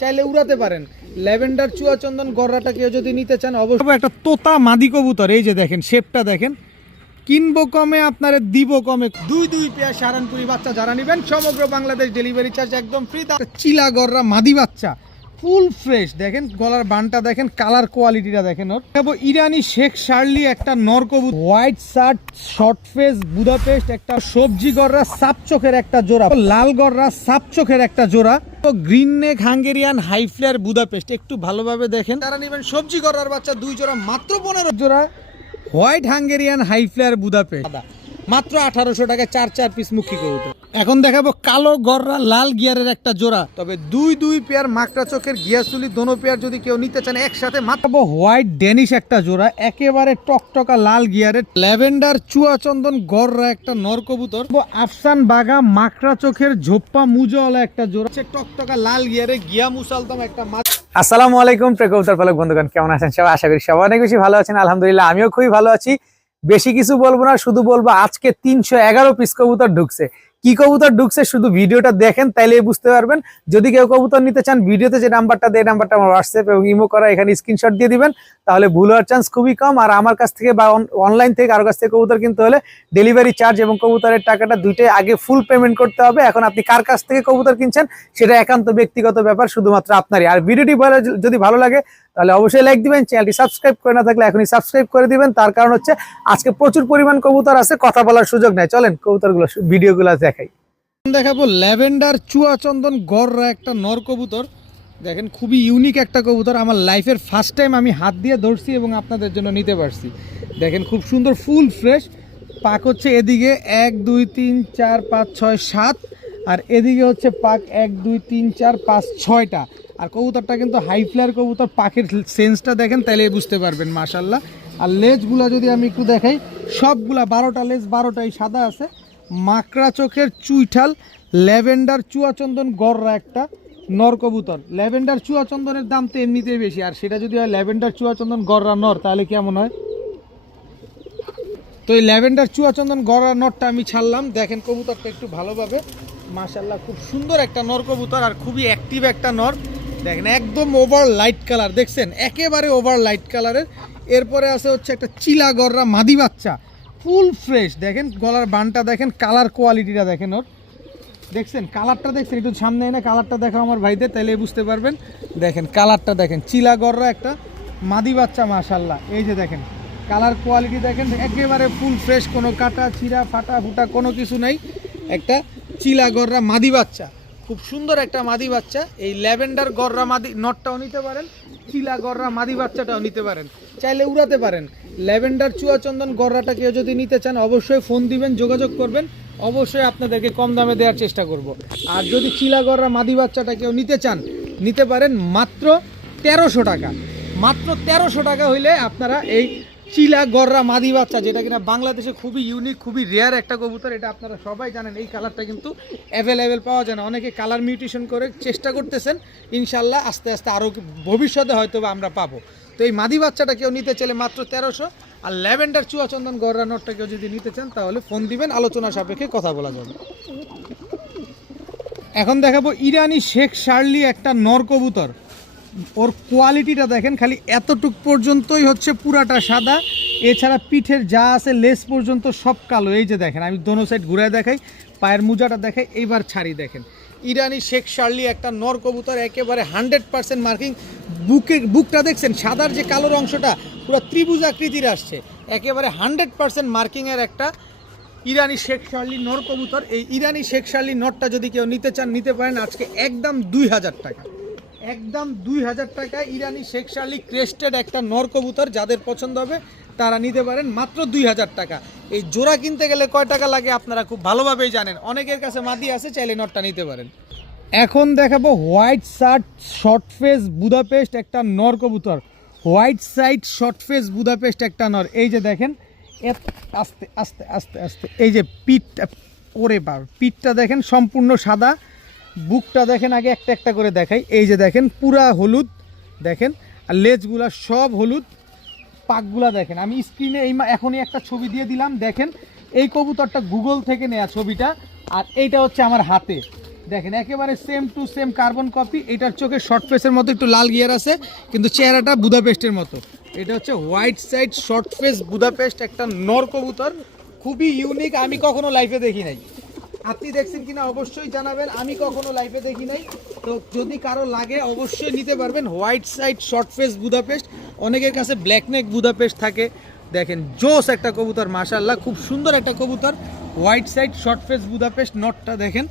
চাইলে উড়াতে পারেন। ল্যাভেন্ডার চুয়া চন্দন গররাটা কেউ যদি নিতে চান অবশ্যই একটা তোতা মাদি কবুতর, এই যে দেখেন শেপটা দেখেন, কিনবো কমে আপনারা দিব কমে। দুই পেয়ার সারানপুরি বাচ্চা যারা নেবেন সমগ্র বাংলাদেশ ডেলিভারি চার্জ একদম ফ্রি। চিলা গররা মাদি বাচ্চা ফুল ফ্রেশ, দেখেন গলার বানটা দেখেন, কালার কোয়ালিটিটা দেখেন। ওর ইরানি শেখ শার্লি একটা নর কবুতর, white shirt short face Budapest একটা সবজি গররা সাপ চোখের একটা জোড়া, লাল গররা সাপ চোখের একটা জোড়া, তো green neck Hungarian high flyer Budapest. একটু ভালোভাবে দেখেন, যারা নেবেন সবজি গররার বাচ্চা 2 জোড়া মাত্র 15 জোড়া, white Hungarian high flyer Budapest মাত্র 1800 টাকায় 4 পিস মুখী কবুতর। এখন দেখাবো কালো গররা লাল গিয়ারের একটা জোড়া, তবে দুই পেয়ার মাকড়া চোখের গিয়াসুলি দোনো পেয়ার যদি কেউ নিতে চান একসাথে মাত্র। হোয়াইট ডেনিশ একটা জোড়া, একেবারে টকটকা লাল গিয়ারের ল্যাভেন্ডার চুয়া চন্দন গররা একটা নর কবুতর, আফসান বাগা মাকড়া চোখের ঝোপ্পা মুজওয়ালা একটা জোড়া, টকটকা লাল গিয়ারের গিয়া মুসালদম একটা মাছ। আসসালামু আলাইকুম প্রিয় কবুতর পালক বন্ধুগণ, কেমন আছেন সবাই? আশা করি সবাই অনেক বেশি ভালো আছেন। আলহামদুলিল্লাহ আমিও খুবই ভালো আছি। বেশি কিছু বলবো না, শুধু বলবো আজকে 311 পিস কবুতর ঢুকছে। কি কবুতর ঢুকছে শুধু ভিডিওটা দেখেন, তাইলেই বুঝতে পারবেন। যদি কেউ কবুতর নিতে চান ভিডিওতে যে নাম্বারটা দেয়, নাম্বারটা আমার হোয়াটসঅ্যাপ এবং ইমো করা, এখানে স্ক্রিনশট দিয়ে দিবেন, তাহলে ভুল হওয়ার চান্স খুবই কম। আর আমার কাছ থেকে বা অনলাইন থেকে কারো কাছ থেকে কবুতর কিনতে হলে ডেলিভারি চার্জ এবং কবুতরের টাকাটা দুইটাই আগে ফুল পেমেন্ট করতে হবে। এখন আপনি কার কাছ থেকে কবুতর কিনছেন সেটা একান্ত ব্যক্তিগত ব্যাপার, শুধুমাত্র আপনারই। আর ভিডিওটি যদি ভালো লাগে তাহলে অবশ্যই লাইক দিবেন, চ্যানেলটি সাবস্ক্রাইব করে না থাকলে এখনই সাবস্ক্রাইব করে দিবেন। তার কারণ হচ্ছে আজকে প্রচুর পরিমাণ কবুতর আছে, কথা বলার সুযোগ নেই। চলেন কবুতরগুলো ভিডিওগুলো দেখাই। দেখাবো ল্যাভেন্ডার চুয়া চন্দন গররা একটা নর কবুতর, দেখেন খুবই ইউনিক একটা কবুতর। আমার লাইফের ফার্স্ট টাইম আমি হাত দিয়ে ধরছি এবং আপনাদের জন্য নিতে পারছি। দেখেন খুব সুন্দর ফুল ফ্রেশ পাক হচ্ছে, এদিকে 1 2 3 4 5 6 7, আর এদিকে হচ্ছে পাক 1 2 3 4 5 6টা। আর কবুতরটা কিন্তু হাই ফ্লায়ার কবুতর, পাকের সেন্সটা দেখেন তাইলে বুঝতে পারবেন মাশাল্লাহ। আর লেজগুলা যদি আমি একটু দেখাই, সবগুলা 12টা লেজ 12টাই সাদা আছে, মাকড়া চোখের চুইঠাল ল্যাভেন্ডার চুয়া চন্দন গররা একটা নর কবুতর। ল্যাভেন্ডার চুয়া চন্দনের দাম তো এমনিতেই বেশি, আর সেটা যদি হয় ল্যাভেন্ডার চুয়া চন্দন গররা নর তাহলে কেমন হয়? তো এই ল্যাভেন্ডার চুয়া চন্দন গররা নরটা আমি ছাড়লাম, দেখেন কবুতরটা একটু ভালোভাবে। মাশাল্লাহ খুব সুন্দর একটা নর কবুতর আর খুবই অ্যাক্টিভ একটা নর। দেখেন একদম ওভার লাইট কালার, দেখছেন একেবারে ওভার লাইট কালারের। এরপরে আছে হচ্ছে একটা চিলা গররা মাদি বাচ্চা ফুল ফ্রেশ, দেখেন গলার বানটা দেখেন, কালার কোয়ালিটিটা দেখেন ওর, দেখছেন কালারটা দেখছেন, একটু সামনে এনে কালারটা দেখো আমার ভাইদের, তাইলে বুঝতে পারবেন। দেখেন কালারটা দেখেন, চিলা গররা একটা মাদি বাচ্চা মাশাল্লাহ। এই যে দেখেন কালার কোয়ালিটি দেখেন, একেবারে ফুল ফ্রেশ, কোনো কাটা ছিঁড়া ফাটা ফুটা কোনো কিছু নেই। একটা চিলা গররা মাদি বাচ্চা, খুব সুন্দর একটা মাদি বাচ্চা। এই ল্যাভেন্ডার গররা মাদি নটটাও নিতে পারেন, চিলা গররা মাদি বাচ্চাটাও নিতে পারেন, চাইলে উড়াতে পারেন। ল্যাভেন্ডার চুয়া চন্দন গররাটা কেউ যদি নিতে চান অবশ্যই ফোন দিবেন, যোগাযোগ করবেন, অবশ্যই আপনাদেরকে কম দামে দেওয়ার চেষ্টা করব। আর যদি চিলা গররা মাদি বাচ্চাটা কেউ নিতে চান নিতে পারেন মাত্র 1300 টাকা। মাত্র 1300 টাকা হইলে আপনারা এই চিলা গররা মাদি বাচ্চা, যেটা কিনা বাংলাদেশে খুবই ইউনিক খুবই রেয়ার একটা কবুতর, এটা আপনারা সবাই জানেন। এই কালারটা কিন্তু অ্যাভেলেবেল পাওয়া যায় না, অনেকে কালার মিউটেশন করে চেষ্টা করতেছেন, ইনশাল্লাহ আস্তে আস্তে আরও ভবিষ্যতে হয়তো আমরা পাবো। তো এই মাদি বাচ্চাটা কেউ নিতে চাইলে মাত্র 1300। আর ল্যাভেন্ডার চুয়া চন্দন গররা নটটা কেউ যদি নিতে চান তাহলে ফোন দিবেন, আলোচনা সাপেক্ষে কথা বলা যাবে। এখন দেখাবো ইরানি শেখ শার্লি একটা নর কবুতর, ওর কোয়ালিটিটা দেখেন, খালি এতটুক পর্যন্তই হচ্ছে পুরাটা সাদা, এছাড়া পিঠের যা আছে লেস পর্যন্ত সব কালো। এই যে দেখেন আমি দোনো সাইড ঘুরে দেখাই, পায়ের মুজাটা দেখাই, এইবার ছাড়ি দেখেন। ইরানি শেখ শার্লি একটা নর কবুতর, একেবারে 100% মার্কিং। বুকটা দেখছেন সাদার যে কালোর অংশটা পুরো ত্রিভুজ আকৃতির আসছে, একেবারে 100% মার্কিংয়ের একটা ইরানি শেখ শার্লি নর কবুতর। এই ইরানি শেখ শার্লি নরটা যদি কেউ নিতে চান নিতে পারেন আজকে একদম 2000 টাকা, একদম 2000 টাকা। ইরানি শেখ শার্লি ক্রেস্টেড একটা নর কবুতর, যাদের পছন্দ হবে তারা নিতে পারেন মাত্র 2000 টাকা। এই জোড়া কিনতে গেলে কয় টাকা লাগে আপনারা খুব ভালোভাবেই জানেন, অনেকের কাছে মাদি আছে, চাইলে নটটা নিতে পারেন। এখন দেখাবো white shirt short face Budapest একটা নর কবুতর, white side short face Budapest একটা নর। এই যে দেখেন আস্তে আস্তে আস্তে আস্তে, এই যে পিঠটা, ওরে বাবা পিঠটা দেখেন সম্পূর্ণ সাদা, বুকটা দেখেন আগে একটা একটা করে দেখাই। এই যে দেখেন পুরা হলুদ দেখেন, আর লেজগুলা সব হলুদ, পাকগুলা দেখেন। আমি স্ক্রিনে এখনই একটা ছবি দিয়ে দিলাম, দেখেন এই কবুতরটা গুগল থেকে নেওয়া ছবিটা, আর এইটা হচ্ছে আমার হাতে। দেখেন একেবারে same to same carbon copy. এটার চোখে শর্ট ফেসের মতো একটু লাল গিয়ার আছে, কিন্তু চেহারাটা বুদাপেস্টের মতো। এটা হচ্ছে white side short face Budapest একটা নর কবুতর, খুবই ইউনিক। আমি কখনো লাইফে দেখি নাই, আপনি দেখছেন কিনা অবশ্যই জানাবেন। আমি কখনো লাইফে দেখি নাই, তো যদি কারো লাগে অবশ্যই নিতে পারবেন। White side short face Budapest, অনেকের কাছে ব্ল্যাক নেক বুদাপেস্ট থাকে। দেখেন জোস একটা কবুতর, মাশাআল্লাহ খুব সুন্দর একটা কবুতর। White side short face Budapest নটটা দেখেন।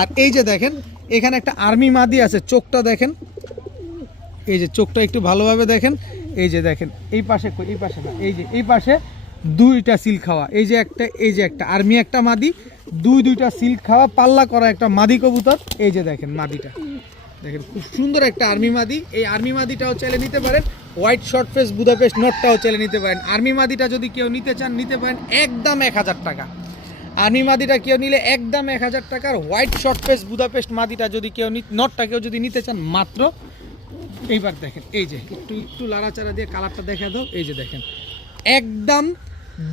আর এই যে দেখেন এখানে একটা আর্মি মাদি আছে, চোখটা দেখেন, এই যে চোখটা একটু ভালোভাবে দেখেন। এই যে দেখেন এই পাশে না, এই যে এই পাশে দুইটা সিল খাওয়া, এই যে একটা আর্মি একটা মাদি, দুইটা সিল খাওয়া পাল্লা করা একটা মাদি কবুতর। এই যে দেখেন মাদিটা দেখেন, খুব সুন্দর একটা আর্মি মাদি। এই আর্মি মাদিটাও চাইলে নিতে পারেন, হোয়াইট শর্ট ফেস বুদাপেস্ট নটটাও চাইলে নিতে পারেন। আর্মি মাদিটা যদি কেউ নিতে চান নিতে পারেন একদম 1000 টাকা। আর্মি মাদিটা কেউ নিলে একদম 1000 টাকার। হোয়াইট শর্ট ফেস বুদাপেস্ট মাদিটা যদি কেউ নটটা কেউ যদি নিতে চান মাত্র, এইবার দেখেন এই যে একটু লাড়াচাড়া দিয়ে কালারটা দেখা দাও, এই যে দেখেন একদম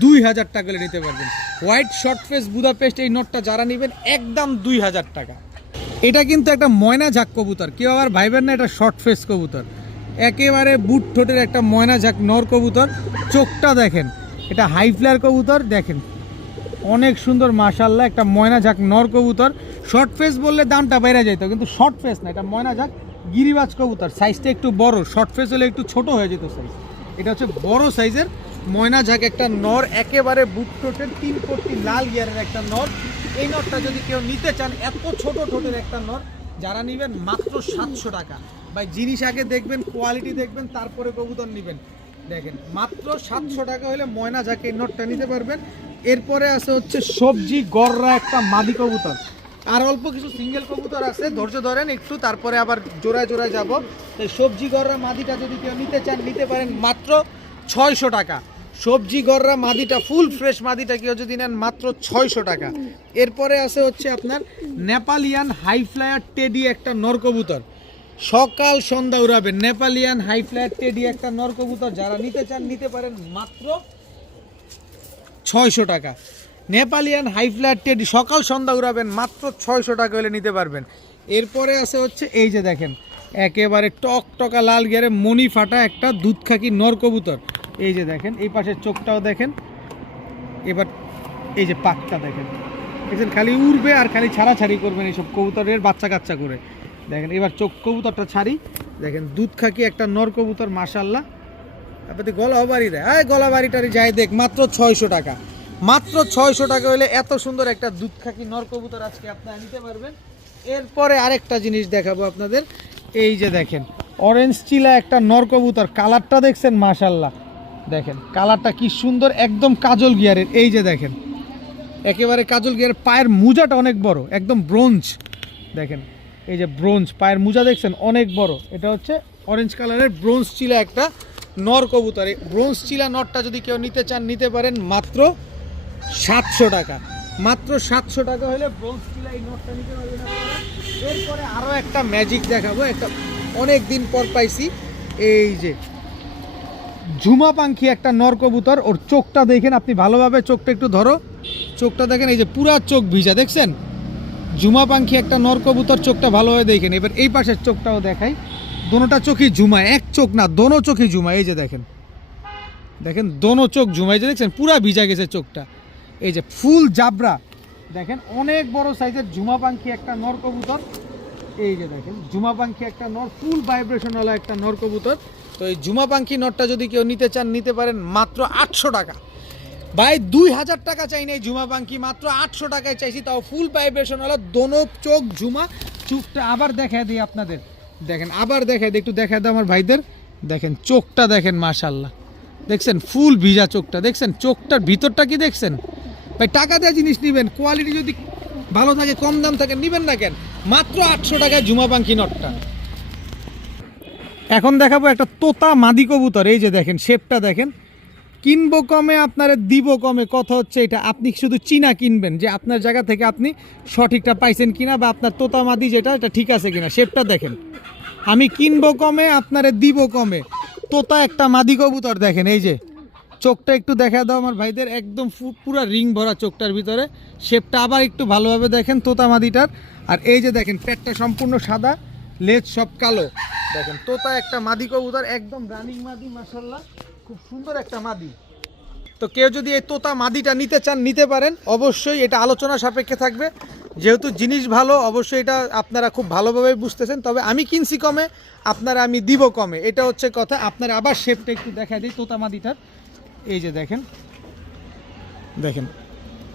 2000 টাকা করে নিতে পারবেন। হোয়াইট শর্ট ফেস বুদাপেস্ট এই নটটা যারা নেবেন একদম 2000 টাকা। এটা কিন্তু একটা ময়না ঝাক কবুতর, কেউ আবার ভাইবেন না এটা শর্ট ফেস কবুতর। একেবারে বুট ঠোঁটের একটা ময়না ঝাক নর কবুতর। চোখটা দেখেন, এটা হাই ফ্লায়ার কবুতর, দেখেন অনেক সুন্দর মাশাআল্লাহ একটা ময়না ঝাক নর কবুতর। শর্ট ফেস বললে দামটা বেড়ে যেত, কিন্তু শর্ট ফেস না, এটা ময়না ঝাক গিরিবাজ কবুতর। সাইজটা একটু বড়, শর্ট ফেস হলে একটু ছোট হয়ে যেত সাইজ। এটা হচ্ছে বড় সাইজের ময়না ঝাক একটা নর, একেবারে বুট ঠোঁটের 3 কোটি লাল গিয়ারের একটা নর। এই নরটা যদি কেউ নিতে চান, এত ছোট ঠোঁটের একটা নর, যারা নেবেন মাত্র 700 টাকা। ভাই জিনিস আগে দেখবেন, কোয়ালিটি দেখবেন, তারপরে কবুতর নেবেন। দেখেন মাত্র 700 টাকা হলে ময়না ঝাঁকে এই নটটা নিতে পারবেন। এরপরে আছে হচ্ছে সবজি গররা একটা মাদি কবুতর। আর অল্প কিছু সিঙ্গেল কবুতর আছে, ধৈর্য ধরেন একটু, তারপরে আবার জোড়ায় যাব। তো সবজি গররা মাদিটা যদি কেউ নিতে চান নিতে পারেন মাত্র 600 টাকা। সবজি গররা মাদিটা ফুল ফ্রেশ মাদিটা কেউ যদি নেন মাত্র 600 টাকা। এরপরে আছে হচ্ছে আপনার নেপালিয়ান হাই ফ্লায়ার টেডি একটা নর কবুতর, সকাল সন্ধ্যা উড়াবেন। নেপালিয়ান হাই ফ্লায়ার টেডি একটা নর কবুতর, যারা নিতে চান নিতে পারেন মাত্র 600 টাকা। নেপালিয়ান হাই ফ্লায়ার টেডি সকাল সন্ধ্যা উড়াবেন মাত্র 600 টাকা হলে নিতে পারবেন। এরপরে আছে হচ্ছে এই যে দেখেন একেবারে টকটকা লাল গিয়ারে মনি ফাটা একটা দুধ খাকি নর কবুতর। এই যে দেখেন এই পাশের চোখটাও দেখেন, এবার এই যে পাকটা দেখেন, দেখেন খালি উড়বে আর খালি ছাড়াছাড়ি করবেন এইসব কবুতরের বাচ্চা কাচ্চা করে। দেখেন এবার চোখ কবুতরটা ছাড়ি, দেখেন দুধ খাকি একটা নর কবুতর মাশাআল্লাহ। আপনি গলা বাড়ি দেয়, হ্যাঁ গলা বাড়িটারি যাই দেখ, মাত্র 600 টাকা। মাত্র 600 টাকা হলে এত সুন্দর একটা দুধ খাকি নর কবুতর আজকে আপনারা নিতে পারবেন। এরপরে আরেকটা জিনিস দেখাবো আপনাদের, এই যে দেখেন অরেঞ্জ চিলা একটা নর কবুতর, কালারটা দেখছেন মাশাআল্লাহ। দেখেন কালারটা কি সুন্দর, একদম কাজল গিয়ারের। এই যে দেখেন একেবারে কাজল গিয়ারের, পায়ের মুজাটা অনেক বড়, একদম ব্রোঞ্জ। দেখেন এই যে ব্রোঞ্জ পায়ের মুজা দেখছেন অনেক বড়। এটা হচ্ছে অরেঞ্জ কালারের ব্রোঞ্জ চিলা একটা নর কবুতর। এই ব্রোঞ্জ চিলা নরটা যদি কেউ নিতে চান নিতে পারেন মাত্র 700 টাকা। মাত্র 700 টাকা হলে ব্রোঞ্জ চিলা এই নরটা নিতে পারবেন আপনারা। এরপরে আরও একটা ম্যাজিক দেখাবো, একটা অনেক দিন পর পাইছি। এই যে ঝুমা পাখি একটা নর কবুতর, ওর চোখটা দেখেন আপনি ভালোভাবে, চোখটা একটু ধরো, চোখটা দেখেন এই যে পুরা চোখ ভিজা, দেখছেন ঝুমা পাখি একটা নর কবুতর, চোখটা ভালোভাবে দেখেন। এবার এই পাশের চোখটাও দেখাই, দোনোটা চোখই ঝুমা, এক চোখ না দোনো চোখই ঝুমা। এই যে দেখেন, দেখেন দোনো চোখ ঝুমা, এই যে দেখছেন পুরা ভিজা গেছে চোখটা। এই যে ফুল জাবরা, দেখেন অনেক বড় সাইজের ঝুমা পাখি একটা নর কবুতর। এই যে দেখেন ঝুমা পাখি একটা নর, ফুল ভাইব্রেশনওয়ালা একটা নর কবুতর। তো এই ঝুমা পাখি নরটা যদি কেউ নিতে চান নিতে পারেন মাত্র 800 টাকা। ভাই 2000 টাকা চাই না এই ঝুমা পাখি, মাত্র 800 টাকায় চাইছি, তাও ফুল ভাইব্রেশনওয়ালা দোনো চোখ ঝুমা। চোখটা আবার দেখায় দিই আপনাদের, দেখেন আবার দেখায় দিই, একটু দেখায় দাও আমার ভাইদের। দেখেন চোখটা দেখেন মাশাআল্লাহ, দেখছেন ফুল ভিজা চোখটা, দেখছেন চোখটার ভিতরটা কি দেখছেন। ভাই টাকা দেওয়া জিনিস নেবেন, কোয়ালিটি যদি ভালো থাকে কম দাম থাকে নেবেন না কেন। মাত্র 800 টাকায় ঝুমা পাখি নটটা। এখন দেখাবো একটা তোতা মাদি কবুতর। এই যে দেখেন শেপটা দেখেন, কিনবো কমে আপনারা দিব কমে, কথা হচ্ছে এটা আপনি শুধু চিনা কিনবেন যে আপনার জায়গা থেকে আপনি সঠিকটা পাইছেন কিনা, বা আপনার তোতা মাদি যেটা এটা ঠিক আছে কিনা। শেপটা দেখেন, আমি কিনবো কমে আপনারা দিব কমে। তোতা একটা মাদি কবুতর দেখেন, এই যে চোখটা একটু দেখা দাও আমার ভাইদের, একদম পুরা রিং ভরা চোখটার ভিতরে। শেপটা আবার একটু ভালোভাবে দেখেন তোতা মাদিটার। আর এই যে দেখেন পেটটা সম্পূর্ণ সাদা, লেজ সব কালো। দেখেন তোতা একটা মাদি কবুতর, একদম রানিং মাদি, মাশাআল্লাহ খুব সুন্দর একটা মাদি। তো কেউ যদি এই তোতা মাদিটা নিতে চান নিতে পারেন, অবশ্যই এটা আলোচনা সাপেক্ষে থাকবে, যেহেতু জিনিস ভালো অবশ্যই এটা আপনারা খুব ভালোভাবে বুঝতেছেন। তবে আমি কিনছি কমে, আপনারা আমি দিব কমে, এটা হচ্ছে কথা। আপনারা আবার শেপটা একটু দেখাই দিই তোতা মাদিটার। এই যে দেখেন, দেখেন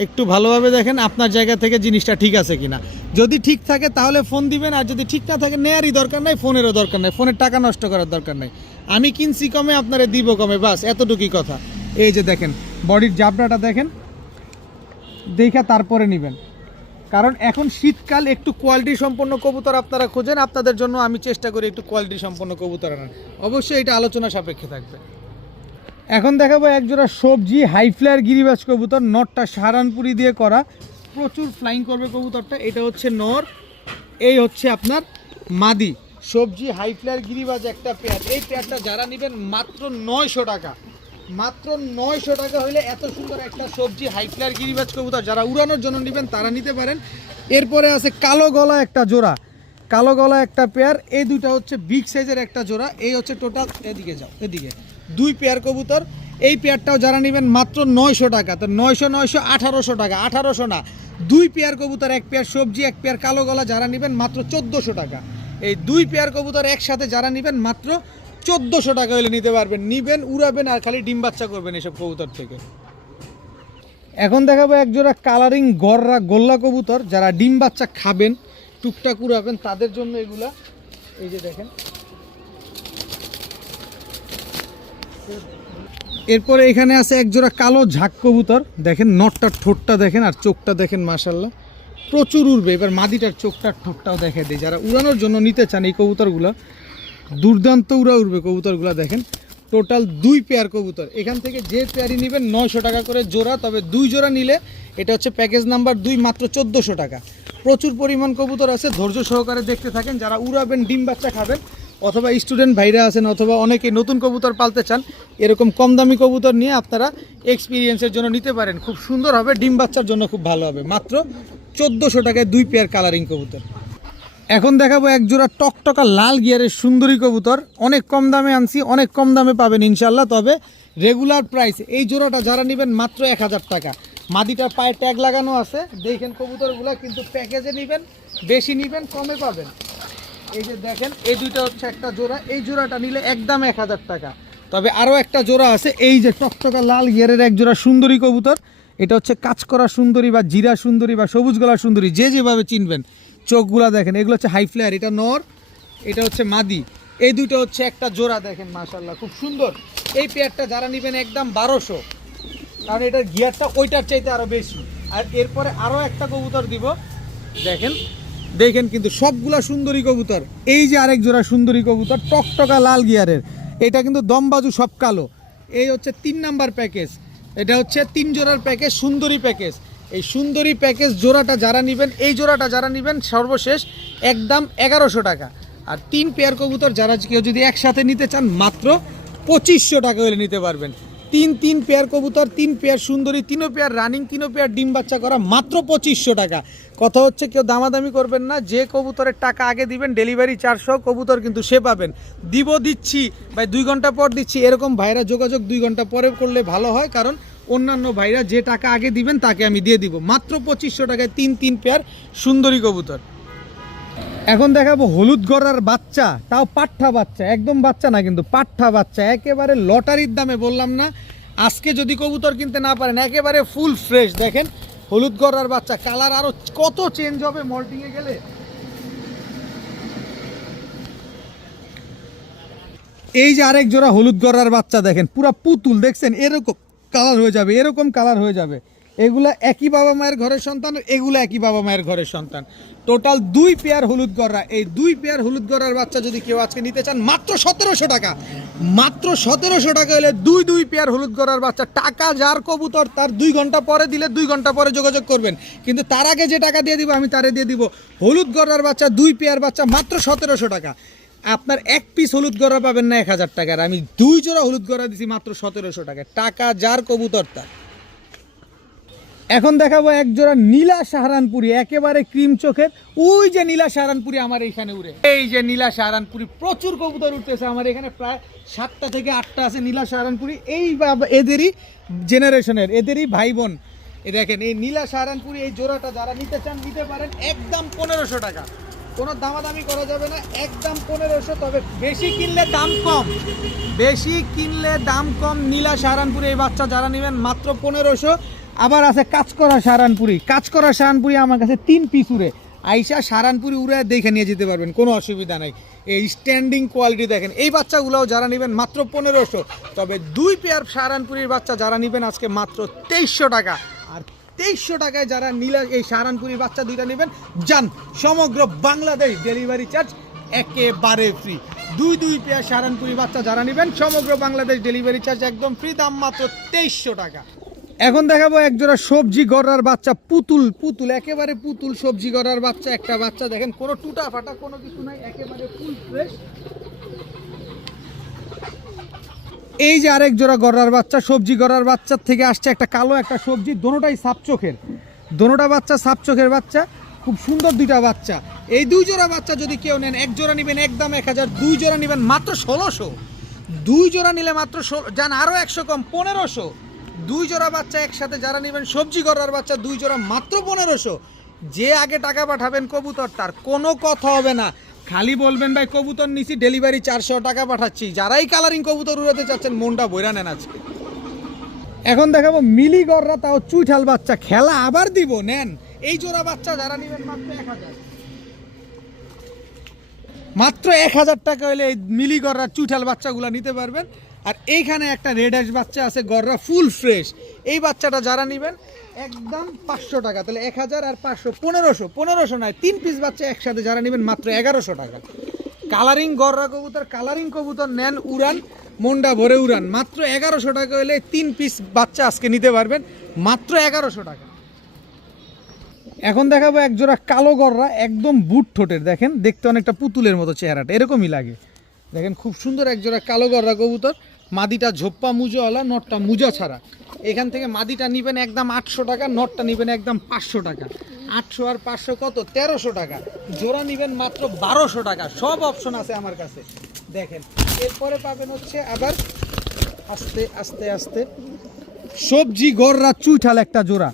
একটু ভালোভাবে দেখেন আপনার জায়গা থেকে জিনিসটা ঠিক আছে কিনা। যদি ঠিক থাকে তাহলে ফোন দিবেন, আর যদি ঠিক না থাকে নেয়ারই দরকার নাই, ফোনেরও দরকার নাই, ফোনের টাকা নষ্ট করার দরকার নাই। আমি কিনছি কমে, আপনারা দিব কমে, বাস এতটুকুই কথা। এই যে দেখেন বডির জাবড়াটা দেখেন, দেখা তারপরে নেবেন, কারণ এখন শীতকাল, একটু কোয়ালিটি সম্পন্ন কবুতর আপনারা খোঁজেন, আপনাদের জন্য আমি চেষ্টা করি একটু কোয়ালিটি সম্পন্ন কবুতর আনার। অবশ্যই এটা আলোচনা সাপেক্ষে থাকবে। এখন দেখাবো একজোড়া সবজি হাই ফ্লায়ার গিরিবাজ কবুতর, নরটা সাহারানপুরি দিয়ে করা, প্রচুর ফ্লাইং করবে কবুতরটা। এটা হচ্ছে নর, এই হচ্ছে আপনার মাদি। সবজি হাই ফ্লায়ার গিরিবাজ একটা পেয়ার, এই পেয়ারটা যারা নেবেন মাত্র 900 টাকা, মাত্র 900 টাকা হইলে এত সুন্দর একটা সবজি হাই ফ্লায়ার গিরিবাজ কবুতর যারা উড়ানোর জন্য নেবেন তারা নিতে পারেন। এরপরে আছে কালো গলা একটা জোড়া, কালো গলা একটা পেয়ার, এই দুইটা হচ্ছে বিগ সাইজের একটা জোড়া। এই হচ্ছে টোটাল, এদিকে যাও, এদিকে 2 পেয়ার কবুতর। এই পেয়ারটাও যারা নেবেন মাত্র 900 টাকা। তো 900 900 1800 টাকা, 1800 না, 2 পেয়ার কবুতর, 1 পেয়ার সবজি 1 পেয়ার কালো গলা যারা নেবেন মাত্র 1400 টাকা। এই 2 পেয়ার কবুতর একসাথে যারা নেবেন মাত্র 1400 টাকা হলে নিতে পারবেন। নিবেন, উড়াবেন আর খালি ডিম বাচ্চা করবেন এসব কবুতর থেকে। এখন দেখাবো একজোড়া কালারিং গররা গোল্লা কবুতর, যারা ডিম বাচ্চা খাবেন, টুকটাক উড়াবেন, তাদের জন্য এগুলা। এই যে দেখেন, এরপরে এখানে আছে একজোড়া কালো ঝাক কবুতর, দেখেন নটটার ঠোঁটটা দেখেন আর চোখটা দেখেন, মাশাআল্লাহ প্রচুর উড়বে। এবার মাদিটার চোখটার ঠোঁটটাও দেখে দিই, যারা উড়ানোর জন্য নিতে চান এই কবুতরগুলো, দুর্দান্ত উড়বে কবুতরগুলো। দেখেন টোটাল 2 পেয়ার কবুতর, এখান থেকে যে পেয়ারই নেবেন 900 টাকা করে জোড়া। তবে 2 জোড়া নিলে এটা হচ্ছে প্যাকেজ নাম্বার 2, মাত্র 1400 টাকা। প্রচুর পরিমাণ কবুতর আছে, ধৈর্য সহকারে দেখতে থাকেন। যারা উড়াবেন, ডিম বাচ্চা খাবেন, অথবা স্টুডেন্ট ভাইরা আছেন, অথবা অনেকে নতুন কবুতর পালতে চান, এরকম কম দামি কবুতর নিয়ে আপনারা এক্সপিরিয়েন্সের জন্য নিতে পারেন। খুব সুন্দর হবে, ডিম বাচ্চার জন্য খুব ভালো হবে। মাত্র 1400 টাকায় 2 পেয়ার কালারিং কবুতর। এখন দেখাবো একজোড়া টকটকা লাল গিয়ারের সুন্দরী কবুতর, অনেক কম দামে আনছি, অনেক কম দামে পাবেন ইনশাল্লাহ। তবে রেগুলার প্রাইস এই জোড়াটা যারা নেবেন মাত্র 1000 টাকা। মাদিটার পায়ে ট্যাগ লাগানো আছে, দেখেন কবুতরগুলো, কিন্তু প্যাকেজে নেবেন, বেশি নেবেন কমে পাবেন। এই যে দেখেন, এই দুইটা হচ্ছে একটা জোড়া, এই জোড়াটা নিলে একদম 1000 টাকা। তবে আরও একটা জোড়া আছে, এই যে টকটকা লাল গিয়ারের এক জোড়া সুন্দরী কবুতর, এটা হচ্ছে কাজ করা সুন্দরী বা জিরা সুন্দরী বা সবুজ গলা সুন্দরী, যে যেভাবে চিনবেন। চোখগুলা দেখেন, এগুলো হচ্ছে হাই ফ্লায়ার, এটা নর, এটা হচ্ছে মাদি। এই দুটো হচ্ছে একটা জোড়া, দেখেন মাশাআল্লাহ খুব সুন্দর। এই পেয়ারটা যারা নেবেন একদম 1200, কারণ এটার গিয়ারটা ওইটার চাইতে আরও বেশি। আর এরপরে আরও একটা কবুতর দিব, দেখেন দেখেন, কিন্তু সবগুলা সুন্দরী কবুতর। এই যে আরেক জোড়া সুন্দরী কবুতর টকটকা লাল গিয়ারের, এটা কিন্তু দমবাজু সব কালো। এই হচ্ছে 3 নাম্বার প্যাকেজ, এটা হচ্ছে 3 জোড়ার প্যাকেজ, সুন্দরী প্যাকেজ। এই সুন্দরী প্যাকেজ জোড়াটা যারা নেবেন, এই জোড়াটা যারা নেবেন সর্বশেষ একদম 1100 টাকা। আর 3 পেয়ার কবুতর যারা কেউ যদি একসাথে নিতে চান মাত্র 2500 টাকা হলে নিতে পারবেন। 3 পেয়ার কবুতর, 3 পেয়ার সুন্দরী, 3 পেয়ার রানিং, 3 পেয়ার ডিম বাচ্চা করা, মাত্র 2500 টাকা। কথা হচ্ছে কেউ দামাদামি করবেন না, যে কবুতরের টাকা আগে দিবেন ডেলিভারি চার্জ সহ কবুতর কিন্তু সে পাবেন। দিচ্ছি ভাই 2 ঘন্টা পর দিচ্ছি, এরকম ভাইরা যোগাযোগ 2 ঘন্টা পরে করলে ভালো হয়, কারণ অন্যান্য ভাইরা যে টাকা আগে দিবেন তাকে আমি দিয়ে দিব। মাত্র 2500 টাকায় 3 পেয়ার সুন্দরী কবুতর। এখন দেখাবো হলুদ গড়ার বাচ্চা, তাও পাঠা বাচ্চা, একদম বাচ্চা না কিন্তু পাঠা বাচ্চা, একেবারে লটারির দামে। বললাম না, আজকে যদি কবুতর কিনতে না পারেন, একেবারে ফুল ফ্রেশ। দেখেন হলুদ গড়ার বাচ্চা, কালার আরো কত চেঞ্জ হবে মল্টিংয়ে গেলে। এই যে আরেক জোড়া হলুদ গড়ার বাচ্চা, দেখেন পুরা পুতুল, দেখছেন এরকম কালার হয়ে যাবে, এরকম কালার হয়ে যাবে। এগুলা একই বাবা মায়ের ঘরের সন্তান, এগুলা একই বাবা মায়ের ঘরের সন্তান। টোটাল 2 পেয়ার হলুদ গড়া। এই 2 পেয়ার হলুদ গড়ার বাচ্চা যদি কেউ আজকে নিতে চান মাত্র 1700 টাকা। মাত্র 1700 টাকা হলে 2 পেয়ার হলুদ গড়ার বাচ্চা। টাকা যার কবুতর তার 2 ঘন্টা পরে দিলে 2 ঘন্টা পরে যোগাযোগ করবেন, কিন্তু তার আগে যে টাকা দিয়ে দিব আমি তারে দিয়ে দিব। হলুদ গড়ার বাচ্চা 2 পেয়ার বাচ্চা মাত্র 1700 টাকা। আপনার 1 পিস হলুদ গড়া পাবেন না 1000 টাকার, আমি 2 জোড়া হলুদ গড়া দিছি মাত্র 1700 টাকা। টাকা যার কবুতর তার। এখন দেখাবো এক জোড়া নীলা সাহারানপুরি, একেবারে ক্রিম চোখের। ওই যে নীলা সাহারানপুরি আমার এইখানে উড়ে, এই যে নীলা সাহারানপুরি, প্রচুর কবুতর উঠতেছে আমার এখানে, প্রায় 7টা থেকে 8টা আছে নীলা সাহারানপুরি। এই এদেরই জেনারেশনের, এদেরই ভাই বোন। এই দেখেন এই নীলা সাহারানপুরি, এই জোড়াটা যারা নিতে চান নিতে পারেন, একদম 1500 টাকা, কোনো দামাদামি করা যাবে না, একদম 1500। তবে বেশি কিনলে দাম কম, বেশি কিনলে দাম কম। নীলা সাহারানপুরি এই বাচ্চা যারা নেবেন মাত্র 1500। আবার আছে কাজ করা সাহারানপুরি, কাজ করা সাহারানপুরি আমার কাছে 3 পিস উড়ে, আইসা সাহারানপুরি উড়ে দেখে নিয়ে যেতে পারবেন, কোনো অসুবিধা নাই। এই স্ট্যান্ডিং কোয়ালিটি দেখেন, এই বাচ্চাগুলোও যারা নেবেন মাত্র 1500। তবে 2 পেয়ার সাহারানপুরির বাচ্চা যারা নেবেন আজকে মাত্র 2300 টাকা। আর 2300 টাকায় যারা নীলা এই সাহারানপুরি বাচ্চা দুইটা নেবেন, যান সমগ্র বাংলাদেশ ডেলিভারি চার্জ একেবারে ফ্রি। 2 পেয়ার সাহারানপুরি বাচ্চা যারা নেবেন সমগ্র বাংলাদেশ ডেলিভারি চার্জ একদম ফ্রি, দাম মাত্র 2300 টাকা। এখন দেখাবো এক জোড়া সবজি গড়ার বাচ্চা, পুতুল পুতুল, একেবারে পুতুল সবজি গড়ার বাচ্চা। একটা বাচ্চা দেখেন, কোনো টুটা ফাটা কোনো কিছু নাই, একেবারে ফুল ফ্রেশ। এই যে আরেক জোড়া গড়ার বাচ্চা, সবজি গড়ার বাচ্চার থেকে আসছে একটা কালো একটা সবজি, দোনোটাই সাপ চোখের, দোনোটা বাচ্চা সাপ চোখের বাচ্চা, খুব সুন্দর দুইটা বাচ্চা। এই 2 জোড়া বাচ্চা যদি কেউ নেন, এক জোড়া নেবেন একদম 1000, 2 জোড়া নেবেন মাত্র 1600, 2 জোড়া নিলে মাত্র যান আরও 100 কম, 1500। 2 জোড়া বাচ্চা একসাথে যারা নেবেন সবজি গড়ার বাচ্চা 2 জোড়া মাত্র 1500। যে আগে টাকা পাঠাবেন কবুতর, তার কোনো কথা হবে না, খালি বলবেন ভাই কবুতর নিছি ডেলিভারি 400 টাকা পাঠাচ্ছি। যারাই কালারিং কবুতর উড়াতে চাচ্ছেন মনটা বইরা নেন আজকে। এখন দেখাবো মিলি গড়রা, তাও চুইঠাল বাচ্চা, খেলা আবার দিব, নেন। এই জোড়া বাচ্চা যারা নেবেন মাত্র 1000, মাত্র 1000 টাকা হলে এই মিলি গড়রা চুইঠাল বাচ্চাগুলো নিতে পারবেন। আর এইখানে একটা রেড হ্যাশ বাচ্চা আছে গড়রা, ফুল ফ্রেশ। এই বাচ্চাটা যারা নেবেন একদম 500 টাকা, তাহলে 1000 আর 500, 1500 নয়, 3 পিস বাচ্চা একসাথে যারা নেবেন মাত্র 1100 টাকা। কালারিং গড়রা কবুতর, কালারিং কবুতর নেন, উড়ান, মন্ডা ভরে উড়ান। মাত্র 1100 টাকা হলে 3 পিস বাচ্চা আজকে নিতে পারবেন মাত্র 1100 টাকা। এখন দেখাবো এক জোড়া কালো গড়রা, একদম বুট ঠোঁটের, দেখেন দেখতে অনেকটা পুতুলের মতো চেহারাটা, এরকমই লাগে। দেখেন খুব সুন্দর এক জোড়া কালো গড়রা কবুতর, মাদিটা ঝোপ্পা মুজোওয়ালা, নটটা মুজা ছাড়া। এখান থেকে মাদিটা নেবেন একদম 800 টাকা, নটটা নেবেন একদম 500 টাকা। 800 আর 500 কত, 1300 টাকা। জোড়া নেবেন মাত্র 1200 টাকা। সব অপশন আছে আমার কাছে, দেখেন। এরপরে পাবেন হচ্ছে আবার আস্তে আস্তে আস্তে সবজি গড়রা চুইঠাল একটা জোড়া,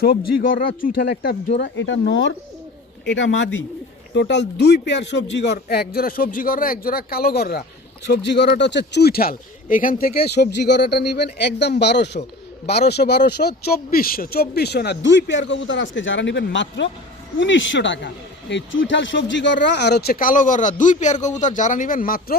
সবজি গড়রা চুইঠাল একটা জোড়া, এটা নর এটা মাদি, টোটাল 2 পেয়ার সবজি গড়, এক জোড়া সবজি গড়রা, এক জোড়া কালো গড়রা। সবজি গড়াটা হচ্ছে চুইঠাল, এখান থেকে সবজি গড়াটা নেবেন একদম 1200, 2400 না, 2 পেয়ার কবুতর আজকে যারা নেবেন মাত্র 1900 টাকা। এই চুইঠাল সবজি গড়রা আর হচ্ছে কালো গড়রা 2 পেয়ার কবুতর যারা নেবেন মাত্র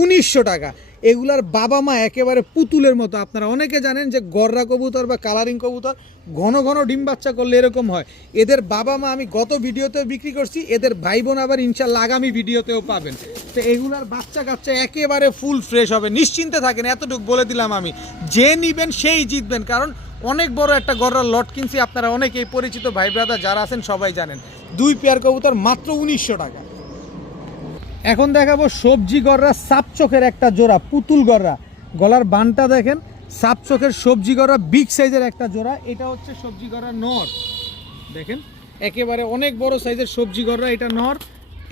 1900 টাকা। এগুলার বাবা মা একেবারে পুতুলের মতো। আপনারা অনেকে জানেন যে গড়রা কবুতর বা কালারিং কবুতর ঘন ঘন ডিম বাচ্চা করলে এরকম হয়। এদের বাবা মা আমি গত ভিডিওতেও বিক্রি করছি, এদের ভাই বোন আবার ইনশাল্লাহ আগামী ভিডিওতেও পাবেন। তো এগুলার বাচ্চা কাচ্চা একেবারে ফুল ফ্রেশ হবে, নিশ্চিন্তে থাকেন। এতটুকু বলে দিলাম আমি, যে নিবেন সেই জিতবেন, কারণ অনেক বড় একটা গড়রার লট কিনছি। আপনারা অনেকেই পরিচিত ভাই ব্রাদার যারা আছেন সবাই জানেন। 2 পেয়ার কবুতর মাত্র 1900 টাকা। এখন দেখাবো সবজি গড়রা সাপ চোখের একটা জোড়া, পুতুল গড়রা, গলার বানটা দেখেন, সাপ চোখের সবজি গড়রা বিগ সাইজের একটা জোড়া। এটা হচ্ছে সবজি গড়রা নর, দেখেন একেবারে অনেক বড় সাইজের সবজি গড়রা, এটা নর।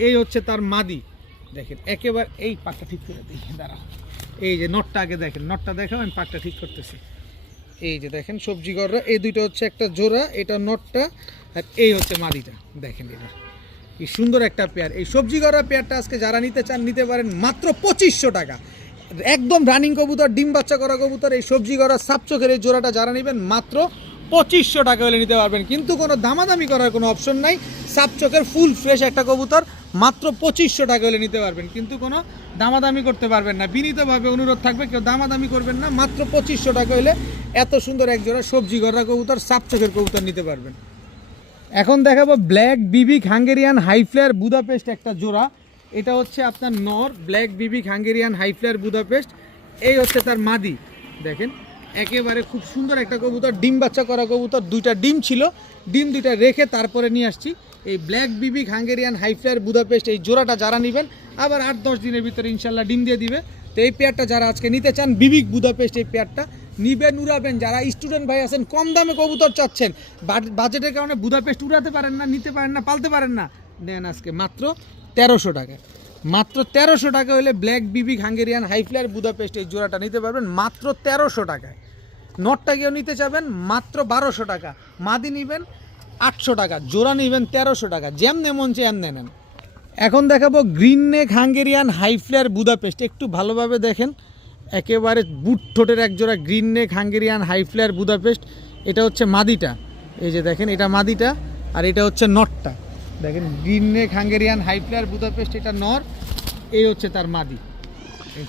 এই হচ্ছে তার মাদি, দেখেন একেবারে। এই পাকটা ঠিক করে দিই, দাঁড়াও। এই যে নটটা আগে দেখেন, নটটা দেখাও, আমি পাকটা ঠিক করতেছি। এই যে দেখেন সবজি গড়রা, এই দুইটা হচ্ছে একটা জোড়া, এটা নটটা, আর এই হচ্ছে মাদিটা। দেখেন এটা কি সুন্দর একটা পেয়ার। এই সবজি গড়া পেয়ারটা আজকে যারা নিতে চান নিতে পারেন মাত্র 2500 টাকা। একদম রানিং কবুতর, ডিম বাচ্চা করা কবুতর, এই সবজি গড়া সাপ চোখের এই জোড়াটা যারা নেবেন মাত্র 2500 টাকা হলে নিতে পারবেন। কিন্তু কোনো দামাদামি করার কোনো অপশন নাই। সাপ চোখের ফুল ফ্রেশ একটা কবুতর মাত্র 2500 টাকা হলে নিতে পারবেন, কিন্তু কোনো দামাদামি করতে পারবেন না। বিনীতভাবে অনুরোধ থাকবে, কেউ দামাদামি করবেন না। মাত্র 2500 টাকা হলে এত সুন্দর এক জোড়া সবজি গড়া কবুতর, সাপ চোখের কবুতর নিতে পারবেন। এখন দেখাবো ব্ল্যাক বিবিক হাঙ্গেরিয়ান হাই ফ্লেয়ার বুদাপেস্ট একটা জোড়া। এটা হচ্ছে আপনার নর, ব্ল্যাক বিবিক হাঙ্গেরিয়ান হাই ফ্লেয়ার বুদাপেস্ট। এই হচ্ছে তার মাদি, দেখেন একেবারে খুব সুন্দর একটা কবুতর, ডিম বাচ্চা করা কবুতর। 2টা ডিম ছিল, ডিম 2টা রেখে তারপরে নিয়ে আসছি। এই ব্ল্যাক বিবিক হাঙ্গেরিয়ান হাই ফ্লেয়ার বুদাপেস্ট এই জোড়াটা যারা নেবেন আবার 8-10 দিনের ভিতরে ইনশাল্লাহ ডিম দিয়ে দিবে। তো এই পেয়ারটা যারা আজকে নিতে চান, বিবিক বুদাপেস্ট এই পেয়ারটা নিবেন উড়াবেন। যারা স্টুডেন্ট ভাই আছেন কম দামে কবুতর চাচ্ছেন, বাজেটের কারণে বুদাপেস্ট উড়াতে পারেন না, নিতে পারেন না, পালতে পারেন না, নেন আজকে মাত্র 1300 টাকা। মাত্র 1300 টাকা হলে ব্ল্যাক বিবি হাঙ্গেরিয়ান হাই ফ্লায়ার বুদাপেস্ট এই জোড়াটা নিতে পারবেন মাত্র 1300 টাকায়। নটটা কেউ নিতে চাবেন মাত্র 1200 টাকা, মাদি নিবেন 800 টাকা, জোড়া নিবেন 1300 টাকা, যেমনে মন চেয়ে এমনে নেন। এখন দেখাবো green neck Hungarian high flyer Budapest, একটু ভালোভাবে দেখেন। একেবারে বুট ঠোঁটের এক জোড়া green neck Hungarian high flyer Budapest. এটা হচ্ছে মাদিটা, এই যে দেখেন এটা মাদিটা, আর এটা হচ্ছে নটটা। দেখেন green neck Hungarian high flyer Budapest, এটা নর, এই হচ্ছে তার মাদি।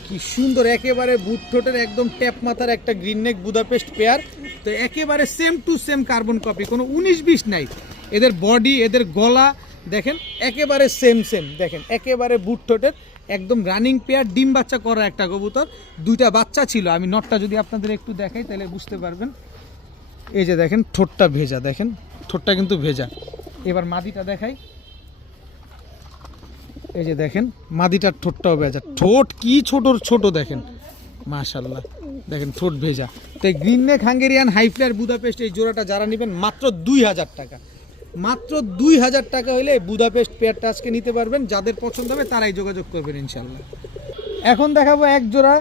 কি সুন্দর, একেবারে বুট ঠোঁটের একদম ট্যাপ মাথার একটা গ্রিন নেক বুদাপেস্ট পেয়ার। তো একেবারে same to same carbon copy, কোনো 19-20 নাই। এদের বডি, এদের গলা দেখেন একেবারে সেম সেম। দেখেন একেবারে বুট ঠোঁটের একদম রানিং পেয়ার, ডিম বাচ্চা করা একটা কবুতর। দুইটা বাচ্চা ছিল। আমি নটটা যদি আপনাদের একটু দেখাই তাহলে বুঝতে পারবেন। এই যে দেখেন ঠোঁটটা ভেজা, দেখেন ঠোঁটটা কিন্তু ভেজা। এবার মাদিটা দেখাই, এই যে দেখেন মাদিটার ঠোঁটটাও ভেজা। ঠোঁট কি ছোট ছোট দেখেন, মাশাআল্লাহ, দেখেন ঠোঁট ভেজা। তো green neck Hungarian high flyer Budapest এই জোড়াটা যারা নেবেন মাত্র 2000 টাকা। মাত্র 2000 টাকা হলে বুদাপেস্ট পেয়ারটা আজকে নিতে পারবেন। যাদের পছন্দ হবে তারাই যোগাযোগ করবেন ইনশাল্লাহ। এখন দেখাবো এক জোড়া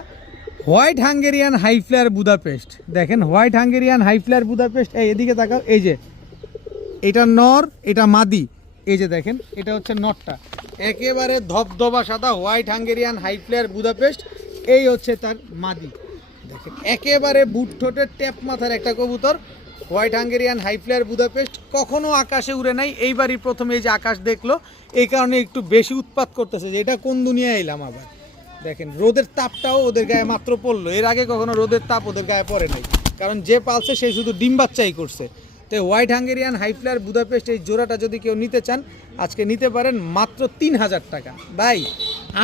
white Hungarian high flyer Budapest. দেখেন white Hungarian high flyer Budapest, এই এদিকে তাকাও, এই যে এটা নর, এটা মাদি। এই যে দেখেন এটা হচ্ছে নটটা, একেবারে ধবধবা সাদা white Hungarian high flyer Budapest, এই হচ্ছে তার মাদি। দেখেন একেবারে বুট ঠোঁটের ট্যাপ মাথার একটা কবুতর, white Hungarian high flyer Budapest. কখনো আকাশে উড়ে নাই, এইবারই প্রথমে এই যে আকাশ দেখলো, এই কারণে একটু বেশি উৎপাত করতেছে যে এটা কোন দুনিয়ায় এলাম আবার। দেখেন রোদের তাপটাও ওদের গায়ে মাত্র পড়লো, এর আগে কখনো রোদের তাপ ওদের গায়ে পড়ে নাই, কারণ যে পালছে সে শুধু ডিম বাচ্চাই করছে। তো white Hungarian high flyer Budapest এই জোড়াটা যদি কেউ নিতে চান আজকে নিতে পারেন মাত্র 3000 টাকা। ভাই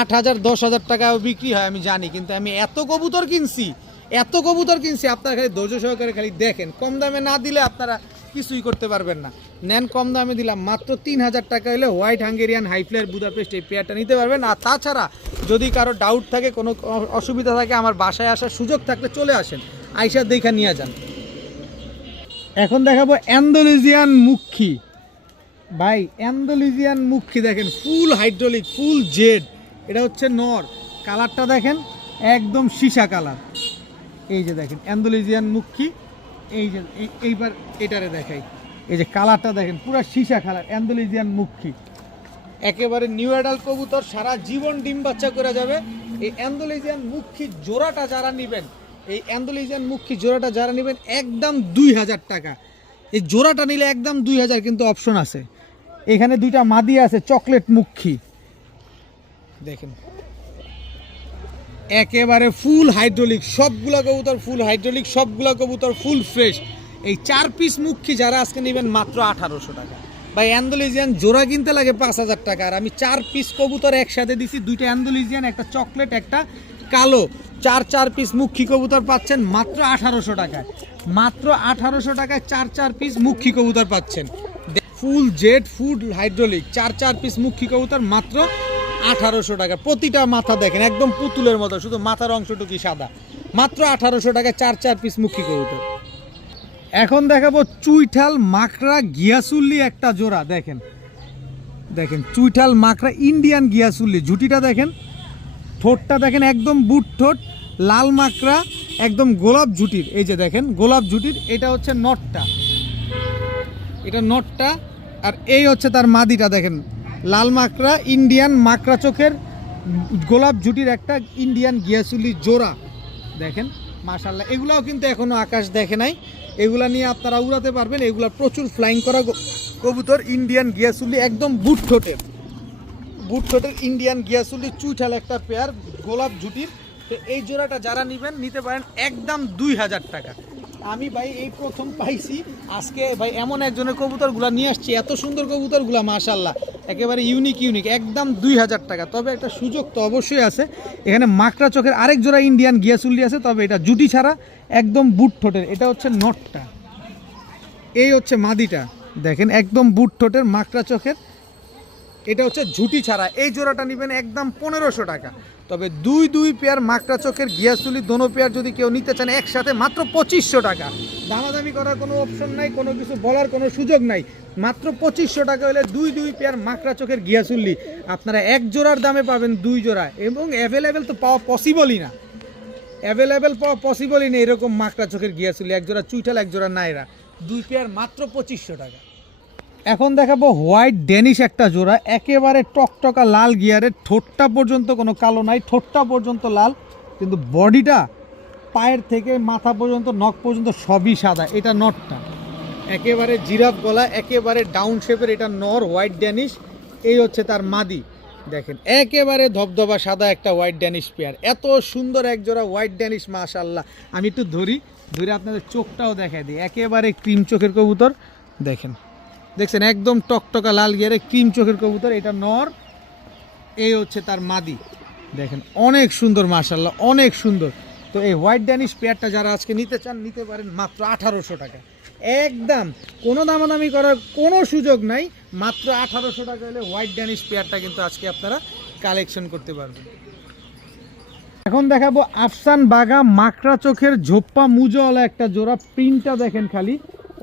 8000 10,000 টাকাও বিক্রি হয় আমি জানি, কিন্তু আমি এত কবুতর কিনছি, আপনারা খালি ধৈর্য সহকারে খালি দেখেন। কম দামে না দিলে আপনারা কিছুই করতে পারবেন না। নেন কম দামে দিলাম মাত্র 3000 টাকা হলে white Hungarian high flyer Budapest এই পেয়ারটা নিতে পারবেন। আর তাছাড়া যদি কারো ডাউট থাকে, কোনো অসুবিধা থাকে, আমার বাসায় আসার সুযোগ থাকলে চলে আসেন, আইসা দেখা নিয়ে যান। এখন দেখাবো অ্যান্ডালুজিয়ান মুখী। ভাই অ্যান্ডালুজিয়ান মুখী দেখেন, ফুল হাইড্রোলিক, ফুল জেড। এটা হচ্ছে নর, কালারটা দেখেন একদম সীসা কালার। এই যে দেখেন অ্যান্ডালুজিয়ান মুখী, এই যে এইবার এটারে দেখাই, এই যে কালারটা দেখেন পুরো সীসা কালার, অ্যান্ডালুজিয়ান মুখী। একেবারে নিউ অ্যাডাল কবুতর, সারা জীবন ডিম বাচ্চা করে যাবে। এই অ্যান্ডালুজিয়ান মুখী জোড়াটা যারা নেবেন, এই অ্যান্ডালুজিয়ান মুখী জোড়াটা যারা নেবেন একদম 2000 টাকা। এই জোড়াটা নিলে একদম 2000, কিন্তু অপশন আছে। এখানে দুইটা মাদি আছে চকলেট মুখী, দেখেন একেবারে ফুল হাইড্রোলিক, সবগুলা কবুতর ফুল হাইড্রোলিক, সবগুলা কবুতর ফুল ফ্রেশ। এই 4 পিস মুখী যারা আজকে নেবেন মাত্র 1800 টাকা। ভাই অ্যান্ডালুজিয়ান জোড়া কিনতে লাগে 5000 টাকা, আর আমি 4 পিস কবুতর একসাথে দিছি, দুইটা অ্যান্ডালুজিয়ান, একটা চকলেট, একটা কালো, 4 পিস মুখী কবুতর পাচ্ছেন মাত্র 1800 টাকায়। মাত্র 1800 টাকায় 4 পিস মুখী কবুতর পাচ্ছেন, ফুল জেড ফুল হাইড্রোলিক 4 পিস মুখী কবুতর মাত্র 1800 টাকা। প্রতিটা মাথা দেখেন একদম পুতুলের মতো, শুধু মাথার অংশটুকুই সাদা। মাত্র 1800 টাকায় 4 পিস মুখী কবুতর। এখন দেখাবো চুইঠাল মাকড়া গিয়াসুল্লি একটা জোড়া। দেখেন দেখেন চুইঠাল মাকড়া ইন্ডিয়ান গিয়াসুল্লি, ঝুটিটা দেখেন, ঠোঁটটা দেখেন একদম বুট ঠোঁট, লাল মাকড়া একদম গোলাপ ঝুটির। এই যে দেখেন গোলাপ ঝুটির, এটা হচ্ছে নটটা, এটা নটটা, আর এই হচ্ছে তার মাদিটা। দেখেন লাল মাকড়া, ইন্ডিয়ান মাকড়া চোখের, গোলাপ ঝুটির একটা ইন্ডিয়ান গিয়াসুলি জোড়া। দেখেন মাশাআল্লাহ, এগুলাও কিন্তু এখনো আকাশ দেখে নাই, এগুলা নিয়ে আপনারা উড়াতে পারবেন। এগুলা প্রচুর ফ্লাইং করা কবুতর, ইন্ডিয়ান গিয়াসুলি একদম বুট ঠোঁটের ইন্ডিয়ান গিয়াসুলি চুইঠাল একটা পেয়ার গোলাপ ঝুটির। তো এই জোড়াটা যারা নেবেন নিতে পারেন একদম 2000 টাকা। আমি ভাই এই প্রথম পাইছি আজকে, ভাই এমন একজনের কবুতরগুলা নিয়ে আসছি, এত সুন্দর কবুতরগুলা মাশাআল্লাহ, একেবারে ইউনিক, একদম 2000 টাকা। তবে একটা সুযোগ তো অবশ্যই আছে, এখানে মাকড়া চোখের আরেক জোড়া ইন্ডিয়ান গিয়াসুল্লি আছে, তবে এটা জুটি ছাড়া একদম বুট ঠোঁটের। এটা হচ্ছে নটটা, এই হচ্ছে মাদিটা, দেখেন একদম বুট ঠোঁটের মাকড়া চোখের, এটা হচ্ছে ঝুটি ছাড়া। এই জোড়াটা নেবেন একদম 1500 টাকা। তবে দুই দুই পেয়ার মাকড়া চোখের গিয়াসুলি দোনো পেয়ার যদি কেউ নিতে চান একসাথে মাত্র 2500 টাকা। দামাদামি করার কোনো অপশন নাই, কোনো কিছু বলার কোনো সুযোগ নাই। মাত্র 2500 টাকা হলে দুই দুই পেয়ার মাকড়া চোখের গিয়াসুল্লি আপনারা এক জোড়ার দামে পাবেন, দুই জোড়া, এবং অ্যাভেলেবেল তো পাওয়া পসিবলই না, অ্যাভেলেবেল পাওয়া পসিবলই না এরকম মাকড়া চোখের গিয়াসুল্লি। এক জোড়া চুইঠাল, এক জোড়া নাইরা, দুই পেয়ার মাত্র 2500 টাকা। এখন দেখাবো হোয়াইট ডেনিশ একটা জোড়া, একেবারে টকটকা লাল গিয়ারের, ঠোঁটটা পর্যন্ত কোনো কালো নাই, ঠোঁটটা পর্যন্ত লাল, কিন্তু বডিটা পায়ের থেকে মাথা পর্যন্ত নখ পর্যন্ত সবই সাদা। এটা নটটা একেবারে জিরাফ গলা, একেবারে ডাউন শেপের, এটা নর হোয়াইট ড্যানিশ। এই হচ্ছে তার মাদি, দেখেন একেবারে ধবধবা সাদা একটা হোয়াইট ড্যানিশ পেয়ার। এত সুন্দর এক জোড়া হোয়াইট ড্যানিশ, মাশাআল্লাহ। আমি একটু ধরে আপনাদের চোখটাও দেখাই দিই, একেবারে ক্রিম চোখের কবুতর, দেখেন, দেখছেন একদম টকটকা লাল গিয়ারে ক্রিম চোখের কবুতর, এটা নর, এই হচ্ছে তার মাদি, দেখেন অনেক সুন্দর, মাশাআল্লাহ অনেক সুন্দর। তো এই হোয়াইট ড্যানিশ পেয়ারটা যারা আজকে নিতে চান নিতে পারেন মাত্র 1800 টাকা, একদম কোনো দামাদামি করার কোনো সুযোগ নাই, মাত্র 1800 টাকা হলে হোয়াইট ড্যানিশ পেয়ারটা কিন্তু আজকে আপনারা কালেকশন করতে পারবেন। এখন দেখাবো আফসান বাগা মাকড়া চোখের ঝোপ্পা মুজোওয়ালা একটা জোড়া, প্রিন্টটা দেখেন খালি,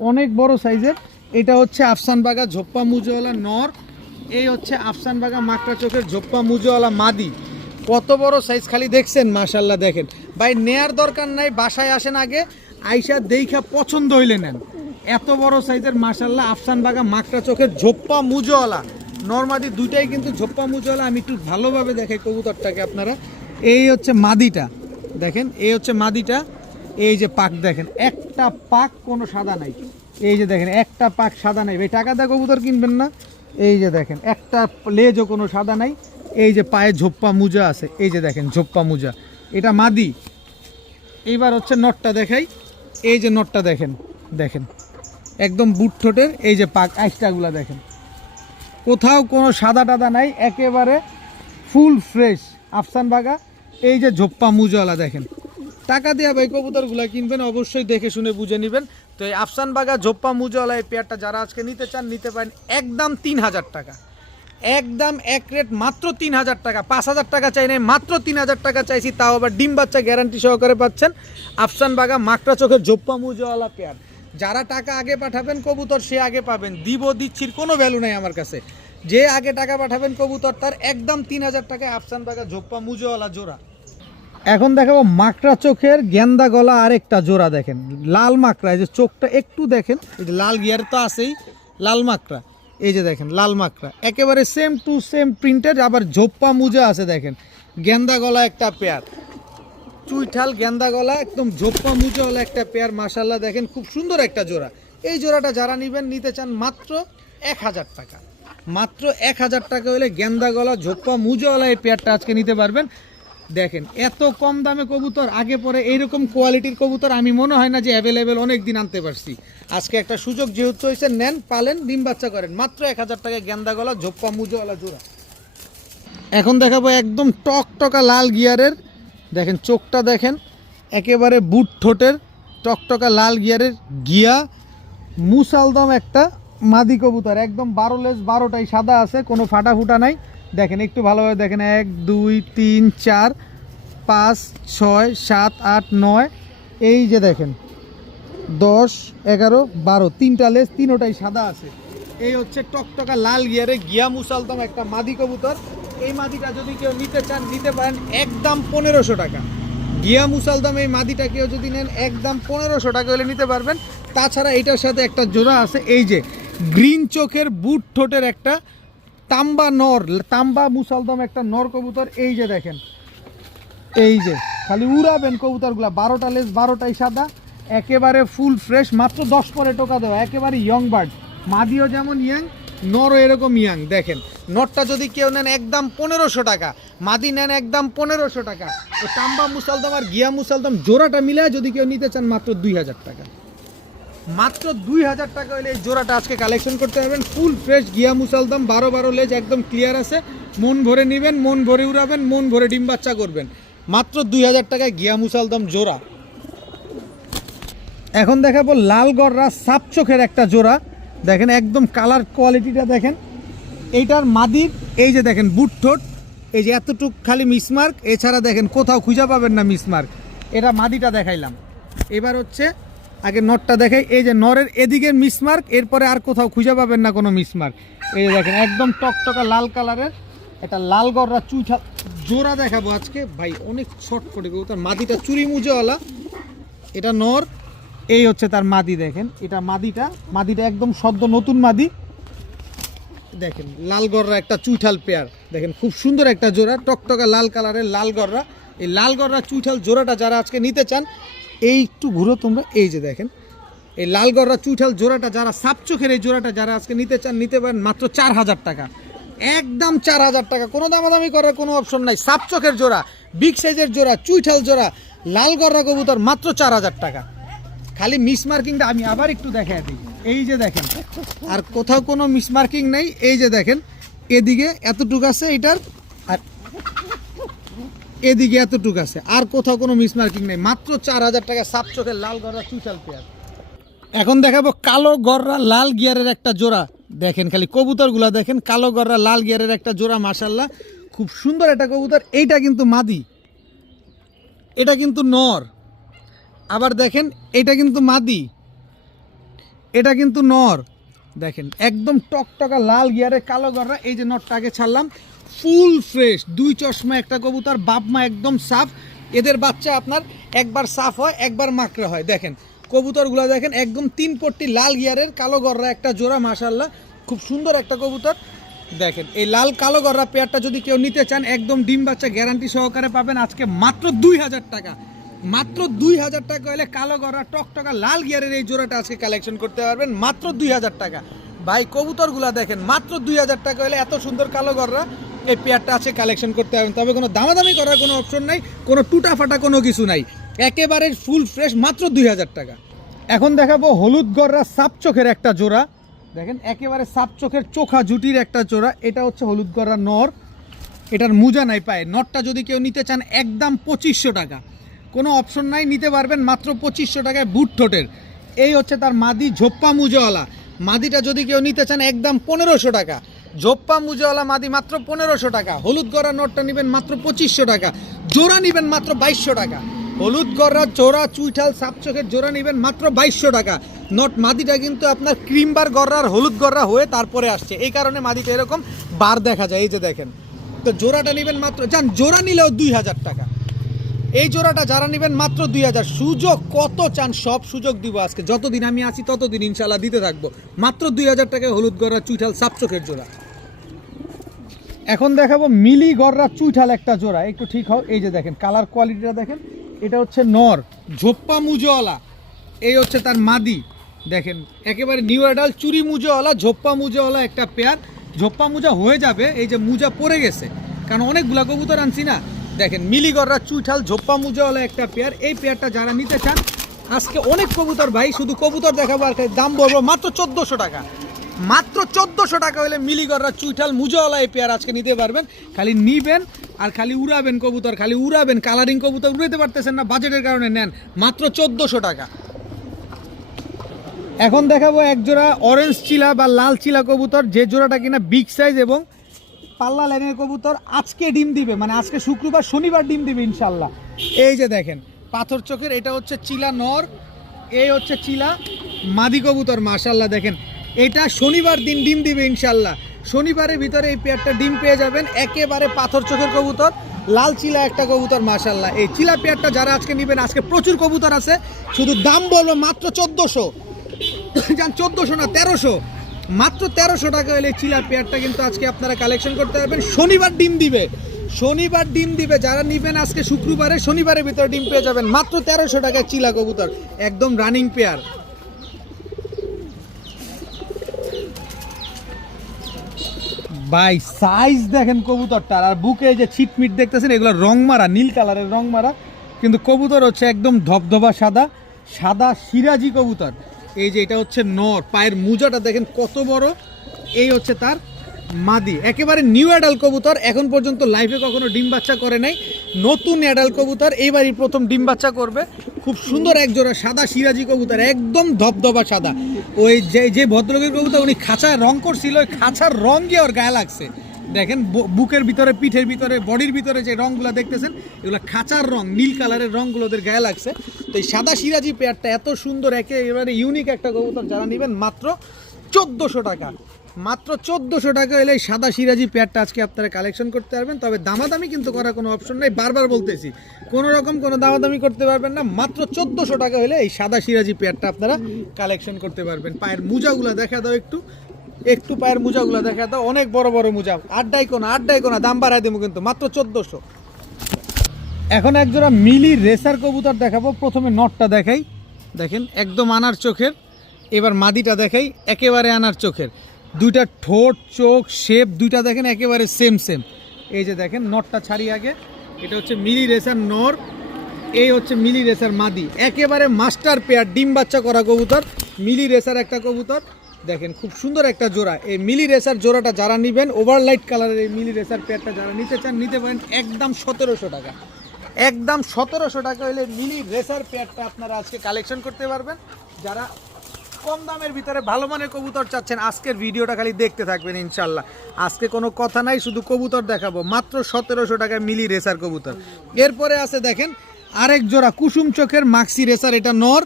অনেক বড় সাইজের। এটা হচ্ছে আফসান বাগা ঝোপ্পা মুজোওয়ালা নর, এই হচ্ছে আফসান বাগা মাকড়া চোখের ঝোপ্পা মুজোওয়ালা মাদি। কত বড় সাইজ খালি দেখছেন, মাশাআল্লাহ। দেখেন ভাই, নেয়ার দরকার নাই, বাসায় আসেন আগে, আইসা দেইখা পছন্দ হইলে নেন। এত বড় সাইজের মাশাআল্লাহ আফসান বাগা মাকড়া চোখের ঝোপ্পা মুজোওয়ালা নরমাদি, দুইটাই কিন্তু ঝোপ্পা মুজোওয়ালা। আমি একটু ভালোভাবে দেখাই কবুতরটাকে আপনারা। এই হচ্ছে মাদিটা, দেখেন এই হচ্ছে মাদিটা, এই যে পাক দেখেন, একটা পাক কোনো সাদা নাই, এই যে দেখেন একটা পাক সাদা নাই। ভাই টাকা দিয়ে কবুতর কিনবেন না, এই যে দেখেন একটা লেজও কোনো সাদা নাই, এই যে পায়ে ঝোপ্পা মুজা আছে, এই যে দেখেন ঝোপ্পা মুজা, এটা মাদি। এইবার হচ্ছে নটটা দেখাই, এই যে নটটা দেখেন, দেখেন একদম বুট ঠোঁটের, এই যে পাক আইসটাগুলা দেখেন, কোথাও কোনো সাদা টাদা নাই, একেবারে ফুল ফ্রেশ আফসান বাগা। এই যে ঝোপ্পা মুজওয়ালা দেখেন, টাকা দিয়ে ভাই কবুতরগুলা কিনবেন অবশ্যই দেখে শুনে বুঝে নেবেন। তো এই আফসান বাগা ঝোপ্পা মুজওয়ালা এই পেয়ারটা যারা আজকে নিতে চান নিতে পারেন, একদম 3000 টাকা, একদম এক রেট মাত্র 3000 টাকা। 5000 টাকা চাই নাই, মাত্র 3000 টাকা চাইছি, তাও আবার ডিম বাচ্চা গ্যারান্টি সহকারে পাচ্ছেন। আফসান বাগা মাকড়া চোখের ঝোপ্পা মুজওয়ালা পেয়ার, যারা টাকা আগে পাঠাবেন কবুতর সে আগে পাবেন, দিচ্ছির কোনো ভ্যালু নাই আমার কাছে। যে আগে টাকা পাঠাবেন কবুতর তার একদম 3000 টাকায় আফসান বাগা ঝোপ্পা মুজওয়ালা জোড়া। এখন দেখাবো মাকড়া চোখের গেন্দা গলা আরেকটা জোড়া, দেখেন লাল মাকড়া, এই যে চোখটা একটু দেখেন, এই যে লাল গিয়ার তো আছেই, লাল মাকড়া, এই যে দেখেন লাল মাকড়া, একেবারে সেম টু সেম প্রিন্টেড, আবার ঝোপ্পা মুজা আছে, দেখেন গেন্দা গলা একটা পেয়ার, চুইঠাল গেন্দা গলা একদম ঝোপ্পা মুজওয়ালা একটা পেয়ার, মাশাআল্লাহ দেখেন খুব সুন্দর একটা জোড়া। এই জোড়াটা যারা নিবেন নিতে চান মাত্র 1000 টাকা, মাত্র 1000 টাকা হলে গেন্দা গলা ঝোপ্পা মুজওয়ালা এই পেয়ারটা আজকে নিতে পারবেন। দেখেন এত কম দামে কবুতর আগে পরে এইরকম কোয়ালিটির কবুতর আমি মনে হয় না যে অ্যাভেলেবেল অনেক দিন আনতে পারছি। আজকে একটা সুযোগ যেহেতু হয়েছে, নেন, পালেন, ডিম বাচ্চা করেন, মাত্র 1000 টাকায় গেন্দা গলা ঝোপ্পা মুজওয়ালা জোড়া। এখন দেখাবো একদম টকটকা লাল গিয়ারের, দেখেন চোখটা দেখেন, একেবারে বুট ঠোঁটের টকটকা লাল গিয়ারের গিয়া মুসালদম একটা মাদি কবুতর, একদম 12 লেজ 12টাই সাদা আছে, কোনো ফাটা ফুটা নাই। দেখেন একটু ভালোভাবে দেখেন, 1 2 3 4 5 6 7 8 9, এই যে দেখেন 10 11 12, 3টা লেজ, 3টাই সাদা আছে। এই হচ্ছে টকটকা লাল গিয়ারে গিয়া মুসালদম একটা মাদি কবুতর। এই মাদিটা যদি কেউ নিতে চান নিতে পারেন একদম 1500 টাকা। গিয়া মুসালদম এই মাদিটা কেউ যদি নেন একদম 1500 টাকা হলে নিতে পারবেন। তাছাড়া এটার সাথে একটা জোড়া আছে, এই যে গ্রিন চোখের বুট ঠোঁটের একটা তাম্বা নর, তাম্বা মুসালদম একটা নর কবুতর, এই যে দেখেন, এই যে খালি উড়াবেন কবুতরগুলা, 12টা লেজ 12টাই সাদা, একেবারে ফুল ফ্রেশ, মাত্র 10 পরে টোকা দেওয়া, একেবারে ইয়ং বার্ড, মাদিও যেমন ইয়াং নরও এরকম ইয়াং। দেখেন নটটা যদি কেউ নেন একদম 1500 টাকা, মাদি নেন একদম 1500 টাকা। তো তাম্বা মুসালদম আর গিয়া মুসালদম জোড়াটা মিলে যদি কেউ নিতে চান মাত্র 2000 টাকা, মাত্র 2000 টাকা হলে এই জোড়াটা আজকে কালেকশন করতে পারবেন। ফুল ফ্রেশ গিয়া মুসালদম, 12 লেজ একদম ক্লিয়ার আছে, মন ভরে নেবেন, মন ভরে উড়াবেন, মন ভরে ডিম বাচ্চা করবেন, মাত্র 2000 টাকায় গিয়া মুসালদম জোড়া। এখন দেখাবো লাল গররা সাপ চোখের একটা জোড়া, দেখেন একদম কালার কোয়ালিটিটা দেখেন, এইটার মাদির এই যে দেখেন বুট ঠোঁট, এই যে এতটুক খালি মিসমার্ক, এছাড়া দেখেন কোথাও খুঁজে পাবেন না মিসমার্ক। এটা মাদিটা দেখাইলাম, এবার হচ্ছে আগে নরটা দেখাই। এই যে নরের এদিকের মিসমার্ক, এরপরে আর কোথাও খুঁজে পাবেন না কোনো মিসমার্ক। এই যে দেখেন একদম টকটকা লাল কালারের এটা লাল গররা চুইঠা জোড়া দেখাবো আজকে ভাই, অনেক ছটফটে কবুতর। মাদিটা চুরি মুজেওয়ালা, এটা নর, এই হচ্ছে তার মাদি। দেখেন এটা মাদিটা একদম সদ্য নতুন মাদি। দেখেন লাল গররা একটা চুইঠাল পেয়ার, দেখেন খুব সুন্দর একটা জোড়া, টকটকা লাল কালারের লাল গররা। এই লাল গররা চুইঠাল জোড়াটা যারা আজকে নিতে চান, এই একটু ঘুরো তোমরা, এই যে দেখেন এই লাল গররা চুইঠাল জোড়াটা যারা সাপ চোখের এই জোড়াটা যারা আজকে নিতে চান, নিতে পারেন মাত্র 4000 টাকা, একদম 4000 টাকা, কোনো দামাদামি করার কোনো অপশন নাই। সাপ চোখের জোড়া, বিগ সাইজের জোড়া, চুইঠাল জোড়া, লাল গররা কবুতর মাত্র 4000 টাকা। খালি মিস মার্কিংটা আমি আবার একটু দেখাই দিই, এই যে দেখেন আর কোথাও কোনো মিস মার্কিং নেই। এই যে দেখেন এদিকে এতটুক আছে এটার, আর এদিকে এতটুক আছে, আর কোথাও কোনো মিস মার্কিং নেই, মাত্র 4000 টাকা সাপ চোখের লাল গররা চুইঠাল পেয়ার। এখন দেখাবো কালো গররা লাল গিয়ারের একটা জোড়া। দেখেন খালি কবুতরগুলা দেখেন, কালো গররা লাল গিয়ারের একটা জোড়া, মাশাল্লাহ খুব সুন্দর একটা কবুতর। এইটা কিন্তু মাদি, এটা কিন্তু নর। আবার দেখেন এটা কিন্তু মাদি, এটা কিন্তু নর। দেখেন একদম টকটকা লাল গিয়ারের কালো গররা। এই যে নরটাকে ছাড়লাম, ফুল ফ্রেশ, দুই চশমা একটা কবুতর, বাপ মা একদম সাফ। এদের বাচ্চা আপনার একবার সাফ হয় একবার মাকড়া হয়। দেখেন কবুতরগুলো দেখেন একদম 3 পট্টি লাল গিয়ারের কালো গররা একটা জোড়া, মাশাল্লাহ খুব সুন্দর একটা কবুতর। দেখেন এই লাল কালো গররা পেয়ারটা যদি কেউ নিতে চান, একদম ডিম বাচ্চা গ্যারান্টি সহকারে পাবেন আজকে মাত্র 2000 টাকা। মাত্র 2000 টাকা হলে কালো গররা টকটকা লাল গিয়ারের এই জোড়াটা আজকে কালেকশন করতে পারবেন মাত্র 2000 টাকা। ভাই কবুতরগুলা দেখেন মাত্র 2000 টাকা হলে এত সুন্দর কালো গররা এই পেয়ারটা আছে কালেকশন করতে পারবেন। তবে কোনো দামাদামি করার কোনো অপশন নাই, কোনো টুটা ফাটা কোনো কিছু নাই, একেবারে ফুল ফ্রেশ, মাত্র 2000 টাকা। এখন দেখাবো হলুদ গররা সাপ চোখের একটা জোড়া। দেখেন একেবারে সাপ চোখের চোখা জুটির একটা জোড়া। এটা হচ্ছে হলুদ গররা নর, এটার মুজা নাই পায়ে। নরটা যদি কেউ নিতে চান একদম 2500 টাকা, কোনো অপশন নাই, নিতে পারবেন মাত্র 2500 টাকায় বুট ঠোঁটের। এই হচ্ছে তার মাদি ঝোপ্পা মুজাওয়ালা। মাদিটা যদি কেউ নিতে চান একদম 1500 টাকা, ঝোপ্পা মুজাওয়ালা মাদি মাত্র 1500 টাকা। হলুদ গররা নটটা নেবেন মাত্র 2500 টাকা, জোড়া নেবেন মাত্র 2200 টাকা। হলুদ গররা জোড়া চুইঠাল সাপ চোখের জোড়া নেবেন মাত্র 2200 টাকা। নট মাদিটা কিন্তু আপনার ক্রিমবার গররার হলুদ গররা হয়ে তারপরে আসছে, এই কারণে মাদিটা এরকম বার দেখা যায়। এই যে দেখেন, তো জোড়াটা নেবেন মাত্র, যান জোড়া নিলেও 2000 টাকা। এই জোড়াটা যারা নেবেন মাত্র 2000। সুযোগ কত চান সব সুযোগ দিব আজকে, যতদিন আমি আছি ততদিন ইনশাল্লাহ দিতে থাকবো। মাত্র 2000 টাকায় হলুদ গররা চুইঠাল সাপ চোখের জোড়া। এখন দেখাবো মিলি গররা চুইঠাল একটা জোড়া, একটু ঠিক হও। এই যে দেখেন কালার কোয়ালিটিটা দেখেন, এটা হচ্ছে নর ঝোপ্পা মুজোওয়ালা, এই হচ্ছে তার মাদি। দেখেন একেবারে নিউ অ্যাডাল চুরি মুজোওয়ালা ঝোপ্পা মুজোওয়ালা একটা পেয়ার। ঝোপ্পা মুজা হয়ে যাবে, এই যে মুজা পড়ে গেছে কারণ অনেকগুলা কবুতর আনছি না। দেখেন মিলি গররা চুইঠাল ঝোপ্পা মুজাওয়ালা একটা পেয়ার। এই পেয়ারটা যারা নিতে চান, আজকে অনেক কবুতর ভাই, শুধু কবুতর দেখাবো আর দাম বলবো মাত্র 1400 টাকা। মাত্র 1400 টাকা হলে মিলি গররা চুইঠাল মুজাওয়ালা এই পেয়ার আজকে নিতে পারবেন। খালি নিবেন আর খালি উড়াবেন কবুতর, খালি উড়াবেন। কালারিং কবুতর উড়াতে পারতেছেন না বাজেটের কারণে, নেন মাত্র 1400 টাকা। এখন দেখাবো এক জোড়া অরেঞ্জ চিলা বা লাল চিলা কবুতর, যে জোড়াটা কিনা বিগ সাইজ এবং পাল্লা লাইনের কবুতর। আজকে ডিম দিবে, মানে আজকে শুক্রবার শনিবার ডিম দিবে ইনশাল্লাহ। এই যে দেখেন পাথর চোখের, এটা হচ্ছে চিলা নর, এই হচ্ছে চিলা মাদি কবুতর, মাশাল্লাহ দেখেন এটা শনিবার দিন ডিম দিবে ইনশাল্লাহ। শনিবারের ভিতরে এই পেয়ারটা ডিম পেয়ে যাবেন। একেবারে পাথর চোখের কবুতর, লাল চিলা একটা কবুতর, মাশাল্লাহ। এই চিলা পেয়ারটা যারা আজকে নেবেন, আজকে প্রচুর কবুতর আছে, শুধু দাম বলবো মাত্র 1400, যান 1400 না 1300, মাত্র 1300 টাকা হলে চিলা পেয়ারটা কিন্তু আজকে আপনারা কালেকশন করতে পারবেন। শনিবার ডিম দিবে, শনিবার ডিম দিবে, যারা নেবেন আজকে শুক্রবারে শনিবারের ভিতরে ডিম পেয়ে যাবেন মাত্র 1300 টাকায় চিলা কবুতর, একদম রানিং পেয়ার। ভাই সাইজ দেখেন কবুতরটার, আর বুকে যে ছিটমিট দেখতেছেন এগুলো রং মারা, নীল কালারের রং মারা, কিন্তু কবুতর হচ্ছে একদম ধবধবা সাদা, সাদা সিরাজি কবুতর। এই যে এটা হচ্ছে নর, পায়ের মুজাটা দেখেন কত বড়। এই হচ্ছে তার মাদি, একেবারে নিউ অ্যাডাল কবুতর, এখন পর্যন্ত লাইফে কখনো ডিম বাচ্চা করে নাই, নতুন অ্যাডাল কবুতর, এইবারই প্রথম ডিম বাচ্চা করবে। খুব সুন্দর এক জোড়া সাদা সিরাজি কবুতর, একদম ধবধবা সাদা। ওই যে ভদ্রলোকের কবুতর উনি খাঁচায় রং করছিল, ওই খাঁচার রং গিয়ে ওর গায়ে লাগছে, দেখেন বুকের ভিতরে, পিঠের ভিতরে, বডির ভিতরে যে রঙগুলো দেখতেছেন এগুলো খাঁচার রং, নীল কালারের রঙগুলো ওদের গায়ে লাগছে। তো এই সাদা সিরাজি পেয়ারটা এত সুন্দর, একেবারে ইউনিক একটা কবুতর, যারা নেবেন মাত্র 1400 টাকা। মাত্র 1400 টাকা হলে এই সাদা সিরাজি পেয়ারটা আজকে আপনারা কালেকশন করতে পারবেন। তবে দামাদামি কিন্তু করার কোনো অপশন নেই, বারবার বলতেছি কোনো রকম কোনো দামাদামি করতে পারবেন না। মাত্র 1400 টাকা হলে এই সাদা সিরাজি পেয়ারটা আপনারা কালেকশন করতে পারবেন। পায়ের মোজাগুলো দেখা দাও, একটু পায়ের মোজাগুলো দেখা দাও, অনেক বড় বড় মোজা। আড্ডাই কোনা দাম বাড়াই দেবো কিন্তু মাত্র 1400। এখন একজোড়া মিলি রেসার কবুতর দেখাবো। প্রথমে নটটা দেখাই, দেখেন একদম আনার চোখের। এবার মাদিটা দেখাই, একেবারে আনার চোখের। দুইটা ঠোঁট, চোখ, শেপ দুইটা দেখেন একেবারে সেম। এই যে দেখেন নটটা ছাড়ি আগে, এটা হচ্ছে মিলি রেসার নর, এই হচ্ছে মিলি রেসার মাদি, একেবারে মাস্টার পেয়ার, ডিম বাচ্চা করা কবুতর। মিলি রেসার একটা কবুতর, দেখেন খুব সুন্দর একটা জোড়া। এই মিলি রেসার জোড়াটা যারা নেবেন, ওভারলাইট কালারের এই মিলি রেসার পেয়ারটা যারা নিতে চান নিতে পারেন একদম 1700 টাকা। একদম 1700 টাকা হলে মিলি রেসার পেয়ারটা আপনারা আজকে কালেকশন করতে পারবেন। যারা কম দামের ভিতরে ভালো মানের কবুতর চাচ্ছেন, আজকের ভিডিওটা খালি দেখতে থাকবেন ইনশাল্লাহ। আজকে কোনো কথা নাই, শুধু কবুতর দেখাবো। মাত্র 1700 টাকায় মিলি রেসার কবুতর। এরপরে আছে দেখেন আরেক জোড়া কুসুম চোখের মাক্সি রেসার, এটা নর,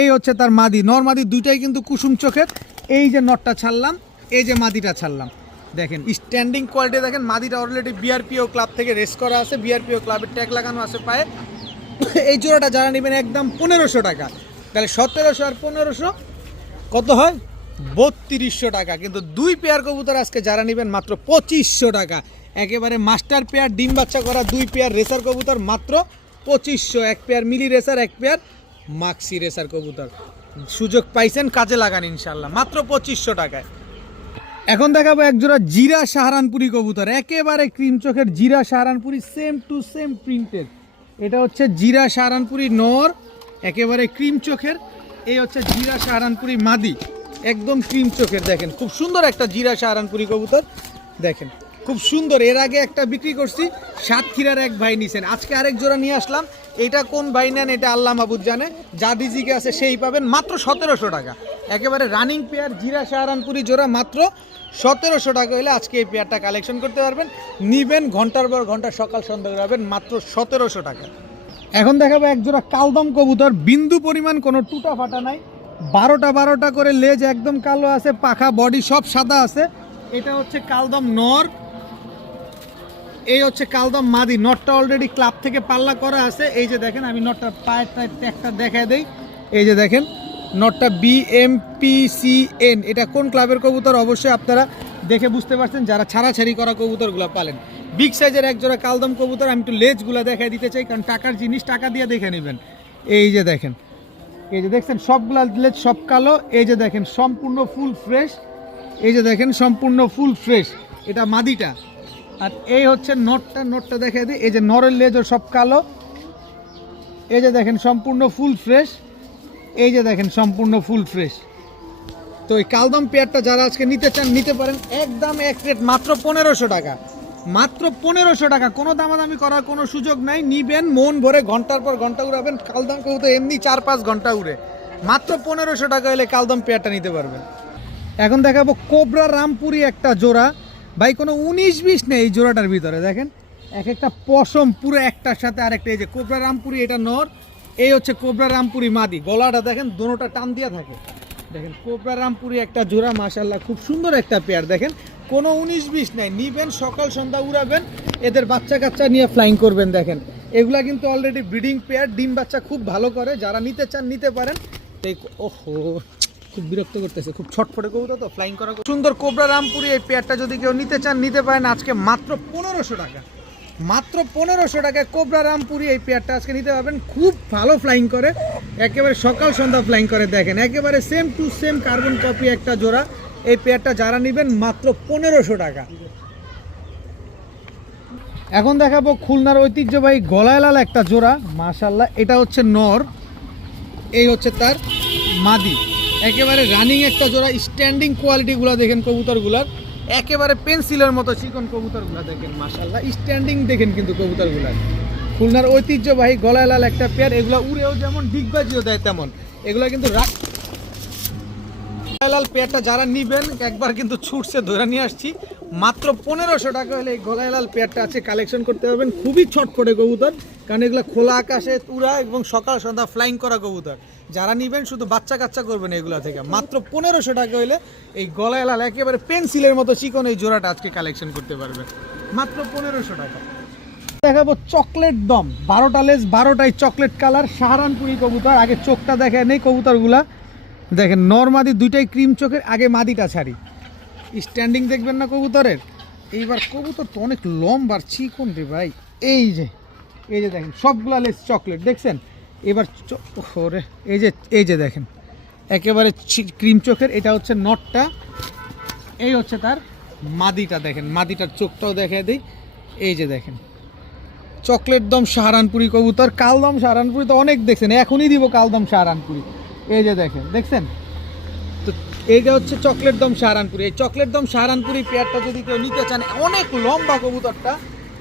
এই হচ্ছে তার মাদি। নর মাদি দুইটাই কিন্তু কুসুম চোখের। এই যে নরটা ছাড়লাম, এই যে মাদিটা ছাড়লাম, দেখেন স্ট্যান্ডিং কোয়ালিটি দেখেন। মাদিটা অলরেডি বিআরপিও ক্লাব থেকে রেস করা আছে, বিআরপিও ক্লাবের ট্যাগ লাগানো আছে পায়ে। এই জোড়াটা যারা নেবেন একদম 1500 টাকা। তাহলে 1700 আর 1500 কত হয়? 3200 টাকা। কিন্তু দুই পেয়ার কবুতর আজকে যারা নেবেন মাত্র 2500 টাকা। একেবারে মাস্টার পেয়ার, ডিম বাচ্চা করা দুই পেয়ার রেসার কবুতর মাত্র 2500। এক পেয়ার মিলি রেসার, এক পেয়ার মাক্সি রেসার কবুতর। সুযোগ পাইছেন, কাজে লাগান ইনশাল্লাহ। মাত্র 2500 টাকায়। এখন দেখাবো একজোড়া জিরা সাহারানপুরি কবুতর, একেবারে ক্রিম চোখের জিরা সাহারানপুরি, সেম টু সেম প্রিন্টের। এটা হচ্ছে জিরা সাহারানপুরি নর, একেবারে ক্রিম চোখের। এই হচ্ছে জিরা সাহারানপুরি মাদি, একদম ক্রিম চোখের। দেখেন খুব সুন্দর একটা জিরা সাহারানপুরি কবুতর, দেখেন খুব সুন্দর। এর আগে একটা বিক্রি করছি, সাতক্ষীরার এক ভাই নিছেন, আজকে আরেক জোড়া নিয়ে আসলাম। এটা কোন ভাই নেন এটা আল্লাহ মাহবুদ জানে, যা ডিজিকে আছে সেই পাবেন। মাত্র 1700 টাকা। একেবারে রানিং পেয়ার জিরা সাহারানপুরি জোড়া মাত্র 1700 টাকা হলে আজকে এই পেয়ারটা কালেকশন করতে পারবেন। নিবেন ঘন্টার পর ঘন্টা, সকাল সন্ধ্যা পাবেন মাত্র 1700 টাকা। এখন দেখাবো একজোড়া কালদম কবুতর, বিন্দু পরিমাণ কোনো টুটা ফাটা নাই, 12টা করে লেজ, একদম কালো আছে, পাখা বডি সব সাদা আছে। এটা হচ্ছে কালদম নর, এই হচ্ছে কালদম মাদি। নটটা অলরেডি ক্লাব থেকে পাল্লা করা আছে। এই যে দেখেন, আমি নটটার পায়ের ট্যাগটা দেখাই দেই। এই যে দেখেন নটটা BMPCN, এটা কোন ক্লাবের কবুতর অবশ্যই আপনারা দেখে বুঝতে পারছেন যারা ছাড়াছাড়ি করা কবুতরগুলো পালেন। বিগ সাইজের একজোড়া কালদম কবুতর। আমি একটু লেজগুলো দেখাই দিতে চাই, কারণ টাকার জিনিস টাকা দিয়ে দেখে নেবেন। এই যে দেখেন, এই যে দেখছেন সবগুলা লেজ সব কালো। এই যে দেখেন সম্পূর্ণ ফুল ফ্রেশ, এই যে দেখেন সম্পূর্ণ ফুল ফ্রেশ, এটা মাদিটা। আর এই হচ্ছে নটটা দেখাই দিই। এই যে নরের লেজও সব কালো, এই যে দেখেন সম্পূর্ণ ফুল ফ্রেশ, এই যে দেখেন সম্পূর্ণ ফুল ফ্রেশ। তো এই কালদম পেয়ারটা যারা আজকে নিতে চান নিতে পারেন একদম এক রেট, মাত্র 1500 টাকা। মাত্র 1500 টাকা, কোনো দামাদামি করার কোনো সুযোগ নাই। নিবেন মন ভরে, ঘন্টার পর ঘন্টা উড়াবেন। কালদম কবুতর এমনি 4-5 ঘন্টা উড়ে। মাত্র 1500 টাকা হলে কালদম পেয়ারটা নিতে পারবেন। এখন দেখাবো কোবরা রামপুরি একটা জোড়া। ভাই কোনো 19-20 নেই এই জোড়াটার ভিতরে। দেখেন এক একটা পশম পুরো একটার সাথে আরেকটা। এই যে কোবরা রামপুরি, এটা নর, এই হচ্ছে কোবরা রামপুরি মাদি। গলাটা দেখেন দোনোটা টান দিয়া থাকে। দেখেন কোবরা রামপুরি একটা জোড়া, মাশাআল্লাহ খুব সুন্দর একটা পেয়ার। দেখেন কোনো 19-20 নাই, নিবেন সকাল সন্ধ্যা উড়াবেন, এদের বাচ্চা কাচ্চা নিয়ে ফ্লাইং করবেন। দেখেন এগুলা কিন্তু অলরেডি ব্রিডিং পেয়ার, ডিম বাচ্চা খুব ভালো করে। যারা নিতে চান নিতে পারেন। ওহো খুব বিরক্ত করতেছে, খুব ছটফটে কবুতর তো, ফ্লাইং করা সুন্দর। কোবরা রামপুরি এই পেয়ারটা যদি কেউ নিতে চান নিতে পারেন আজকে মাত্র 1500 টাকা। মাত্র 1500 টাকায় কোবরা রামপুরি এই পেয়ারটা আজকে নিতে পারবেন। খুব ভালো ফ্লাইং করে, একেবারে সকাল সন্ধ্যা ফ্লাইং করে। দেখেন একেবারে same to same carbon copy একটা জোড়া। এই পেয়ারটা যারা নেবেন মাত্র 1500 টাকা। এখন দেখাবো খুলনার ঐতিহ্যবাহী গলায় লাল একটা জোড়া, মাশাআল্লাহ। এটা হচ্ছে নর, এই হচ্ছে তার মাদি। একেবারে রানিং একটা জোড়া। স্ট্যান্ডিং কোয়ালিটিগুলো দেখেন কবুতরগুলার, একেবারে পেন্সিলের মতো চিকন কবুতরগুলো দেখেন, মাশাআল্লাহ স্ট্যান্ডিং দেখেন কিন্তু কবুতরগুলার। খুলনার ঐতিহ্যবাহী গলায় লাল একটা পেয়ার। এগুলো উড়েও যেমন ডিগবাজিও দেয় তেমন। এগুলো কিন্তু গলায় লাল পেয়ারটা যারা নিবেন একবার কিন্তু ছুটছে ধরে নিয়ে আসছি, মাত্র 1500 টাকা হলে এই গলায় লাল পেয়ারটা আছে কালেকশন করতে পারবেন। খুবই ছটফটে কবুতর, কারণ এগুলো খোলা আকাশে উড়া এবং সকাল সন্ধ্যা ফ্লাইং করা কবুতর। যারা নেবেন শুধু বাচ্চা কাচ্চা করবেন এগুলো থেকে। মাত্র 1500 টাকা হলে এই গলায় লাল একেবারে পেন্সিলের মতো চিকন এই জোড়াটা আজকে কালেকশন করতে পারবেন মাত্র 1500 টাকা। দেখাবো চকলেট দম, 12টা লেজ 12টাই চকলেট কালার সাহারানপুরি কবুতর। আগে চোখটা দেখে নেই কবুতরগুলা, দেখেন নর মাদি দুইটাই ক্রিম চোখের। আগে মাদিটা ছাড়ি, স্ট্যান্ডিং দেখবেন না কবুতরের। এইবার কবুতর তো অনেক লম্বা আর চিকন রে ভাই। এই যে দেখেন সবগুলা লেজ চকলেট দেখছেন। এবার ওরে এই যে দেখেন একেবারে ক্রিম চোখের। এটা হচ্ছে নটটা, এই হচ্ছে তার মাদিটা। দেখেন মাদিটার চোখটাও দেখায় দিই। এই যে দেখেন চকলেট দম সাহারানপুরি কবুতর। কালদম সাহারানপুরি তো অনেক দেখছেন, এখনই দিব কালদম সাহারানপুরি। এই যে দেখছেন তো এইটা হচ্ছে চকলেট দম সাহারানপুরি। এই চকলেট দম সাহারানপুরি পেয়ারটা যদি কেউ নিতে চান, অনেক লম্বা কবুতরটা,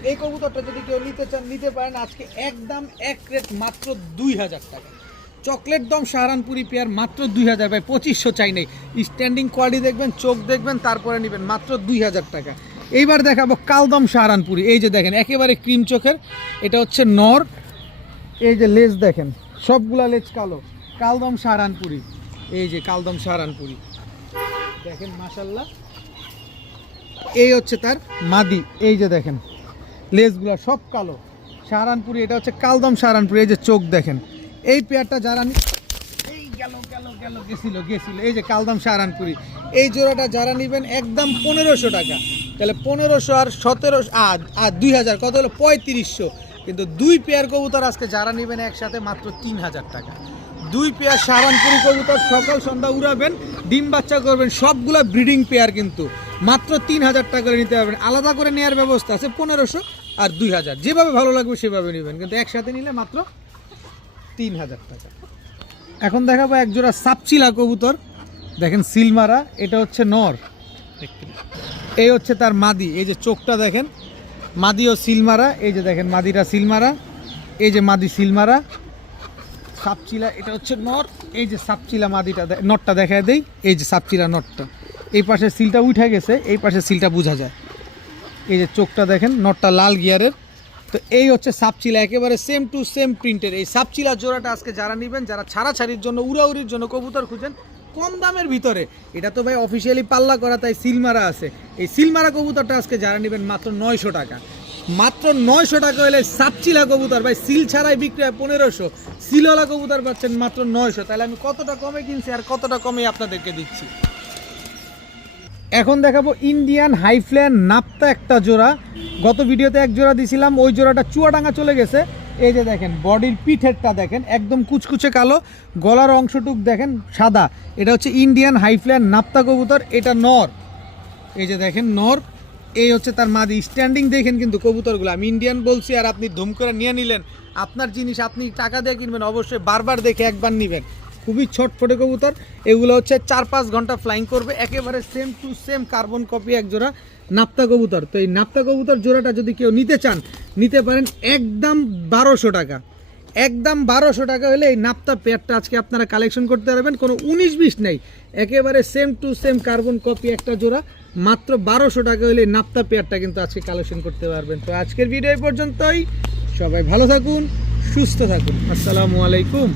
এই কবুতরটা যদি কেউ নিতে চান নিতে পারেন আজকে একদম এক রেট মাত্র 2000 টাকা। চকলেট দম সাহারানপুরি পেয়ার মাত্র 2000 ভাই, 2500 চাই নেই। স্ট্যান্ডিং কোয়ালিটি দেখবেন, চোখ দেখবেন, তারপরে নেবেন মাত্র 2000 টাকা। এইবার দেখাবো কালদম সাহারানপুরি। এই যে দেখেন একেবারে ক্রিম চোখের, এটা হচ্ছে নর। এই যে লেজ দেখেন সবগুলা লেজ কালো, কালদম সাহারানপুরি। এই যে কালদম সাহারানপুরি দেখেন মাশাল্লাহ। এই হচ্ছে তার মাদি, এই যে দেখেন লেজগুলা সব কালো সাহারানপুরি। এটা হচ্ছে কালদম সাহারানপুরি। এই যে চোখ দেখেন। এই পেয়ারটা যারা এই গেছিল এই যে কালদম সাহারানপুরি, এই জোড়াটা যারা নেবেন একদম 1500 টাকা। তাহলে 1500 আর 1700 আর 2000 কত হলো 3500। কিন্তু দুই পেয়ার কবুতর আজকে যারা নেবেন একসাথে মাত্র 3000 টাকা। দুই পেয়ার সাহারানপুরি কবুতর সকাল সন্ধ্যা উড়াবেন, ডিম বাচ্চা করবেন, সবগুলা ব্রিডিং পেয়ার কিন্তু মাত্র 3000 টাকা করে নিতে পারবেন। আলাদা করে নেওয়ার ব্যবস্থা আছে 1500 আর 2000, যেভাবে ভালো লাগবে সেভাবে নেবেন, কিন্তু একসাথে নিলে মাত্র 3000 টাকা। এখন দেখাবো এক জোড়া সাপচিলা কবুতর। দেখেন সিলমারা, এটা হচ্ছে নর, এই হচ্ছে তার মাদি। এই যে চোখটা দেখেন, মাদিও সিলমারা। এই যে দেখেন মাদিটা সিলমারা, এই যে মাদি সিলমারা। সাপচিলা এটা হচ্ছে নর। এই যে সাপচিলা মাদিটা নটটা দেখায় দেই। এই যে সাপচিলা নটটা, এই পাশে সিলটা উঠে গেছে, এই পাশে সিলটা বোঝা যায়। এই যে চোখটা দেখেন, নটটা লাল গিয়ারের। তো এই হচ্ছে সাপচিলা, একেবারে সেম টু সেম প্রিন্টের। এই সাপচিলা জোড়াটা আজকে যারা নেবেন, যারা ছাড়াছাড়ির জন্য উড়াউড়ির জন্য কবুতর খুঁজেন কম দামের ভিতরে, এটা তো ভাই অফিসিয়ালি পাল্লা করা, তাই সিলমারা আছে। এই সিলমারা কবুতরটা আজকে যারা নেবেন মাত্র 900 টাকা। মাত্র 900 টাকা হলে সাপচিলা কবুতর ভাই, সিল ছাড়াই বিক্রি হয় 1500, সিলওয়ালা কবুতর পাচ্ছেন মাত্র 900। তাহলে আমি কতটা কমে কিনছি আর কতটা কমে আপনাদেরকে দিচ্ছি। এখন দেখাবো ইন্ডিয়ান হাইফ্ল্যান নাপ্তা একটা জোড়া। গত ভিডিওতে এক জোড়া দিছিলাম, ওই জোড়াটা চুয়াডাঙ্গা চলে গেছে। এই যে দেখেন বডির পিঠেরটা দেখেন একদম কুচকুচে কালো, গলার অংশটুক দেখেন সাদা। এটা হচ্ছে ইন্ডিয়ান হাইফ্ল্যান নাপ্তা কবুতর, এটা নর। এই যে দেখেন নর, এই হচ্ছে তার মাদি। স্ট্যান্ডিং দেখেন কিন্তু কবুতরগুলো, আমি ইন্ডিয়ান বলছি আর আপনি ধুম করে নিয়ে নিলেন। আপনার জিনিস আপনি টাকা দিয়ে কিনবেন, অবশ্যই বারবার দেখে একবার নেবেন। খুবই ছটফটে কবুতর। এগুলো হচ্ছে 4-5 ঘন্টা ফ্লাইং করবে, একেবারে same to same carbon copy এক জোড়া নাপ্তা কবুতর। তো এই নাপ্তা কবুতর জোড়াটা যদি কেউ নিতে চান নিতে পারেন একদম 1200 টাকা। একদম 1200 টাকা হলে এই নাপ্তা পেয়ারটা আজকে আপনারা কালেকশন করতে পারবেন, কোনো 19-20 নেই, একেবারে same to same carbon copy একটা জোড়া। মাত্র 1200 টাকা হলে নাপ্তা পেয়ারটা কিন্তু আজকে কালেকশন করতে পারবেন। তো আজকের ভিডিও এই পর্যন্তই। সবাই ভালো থাকুন, সুস্থ থাকুন। আসসালামু আলাইকুম।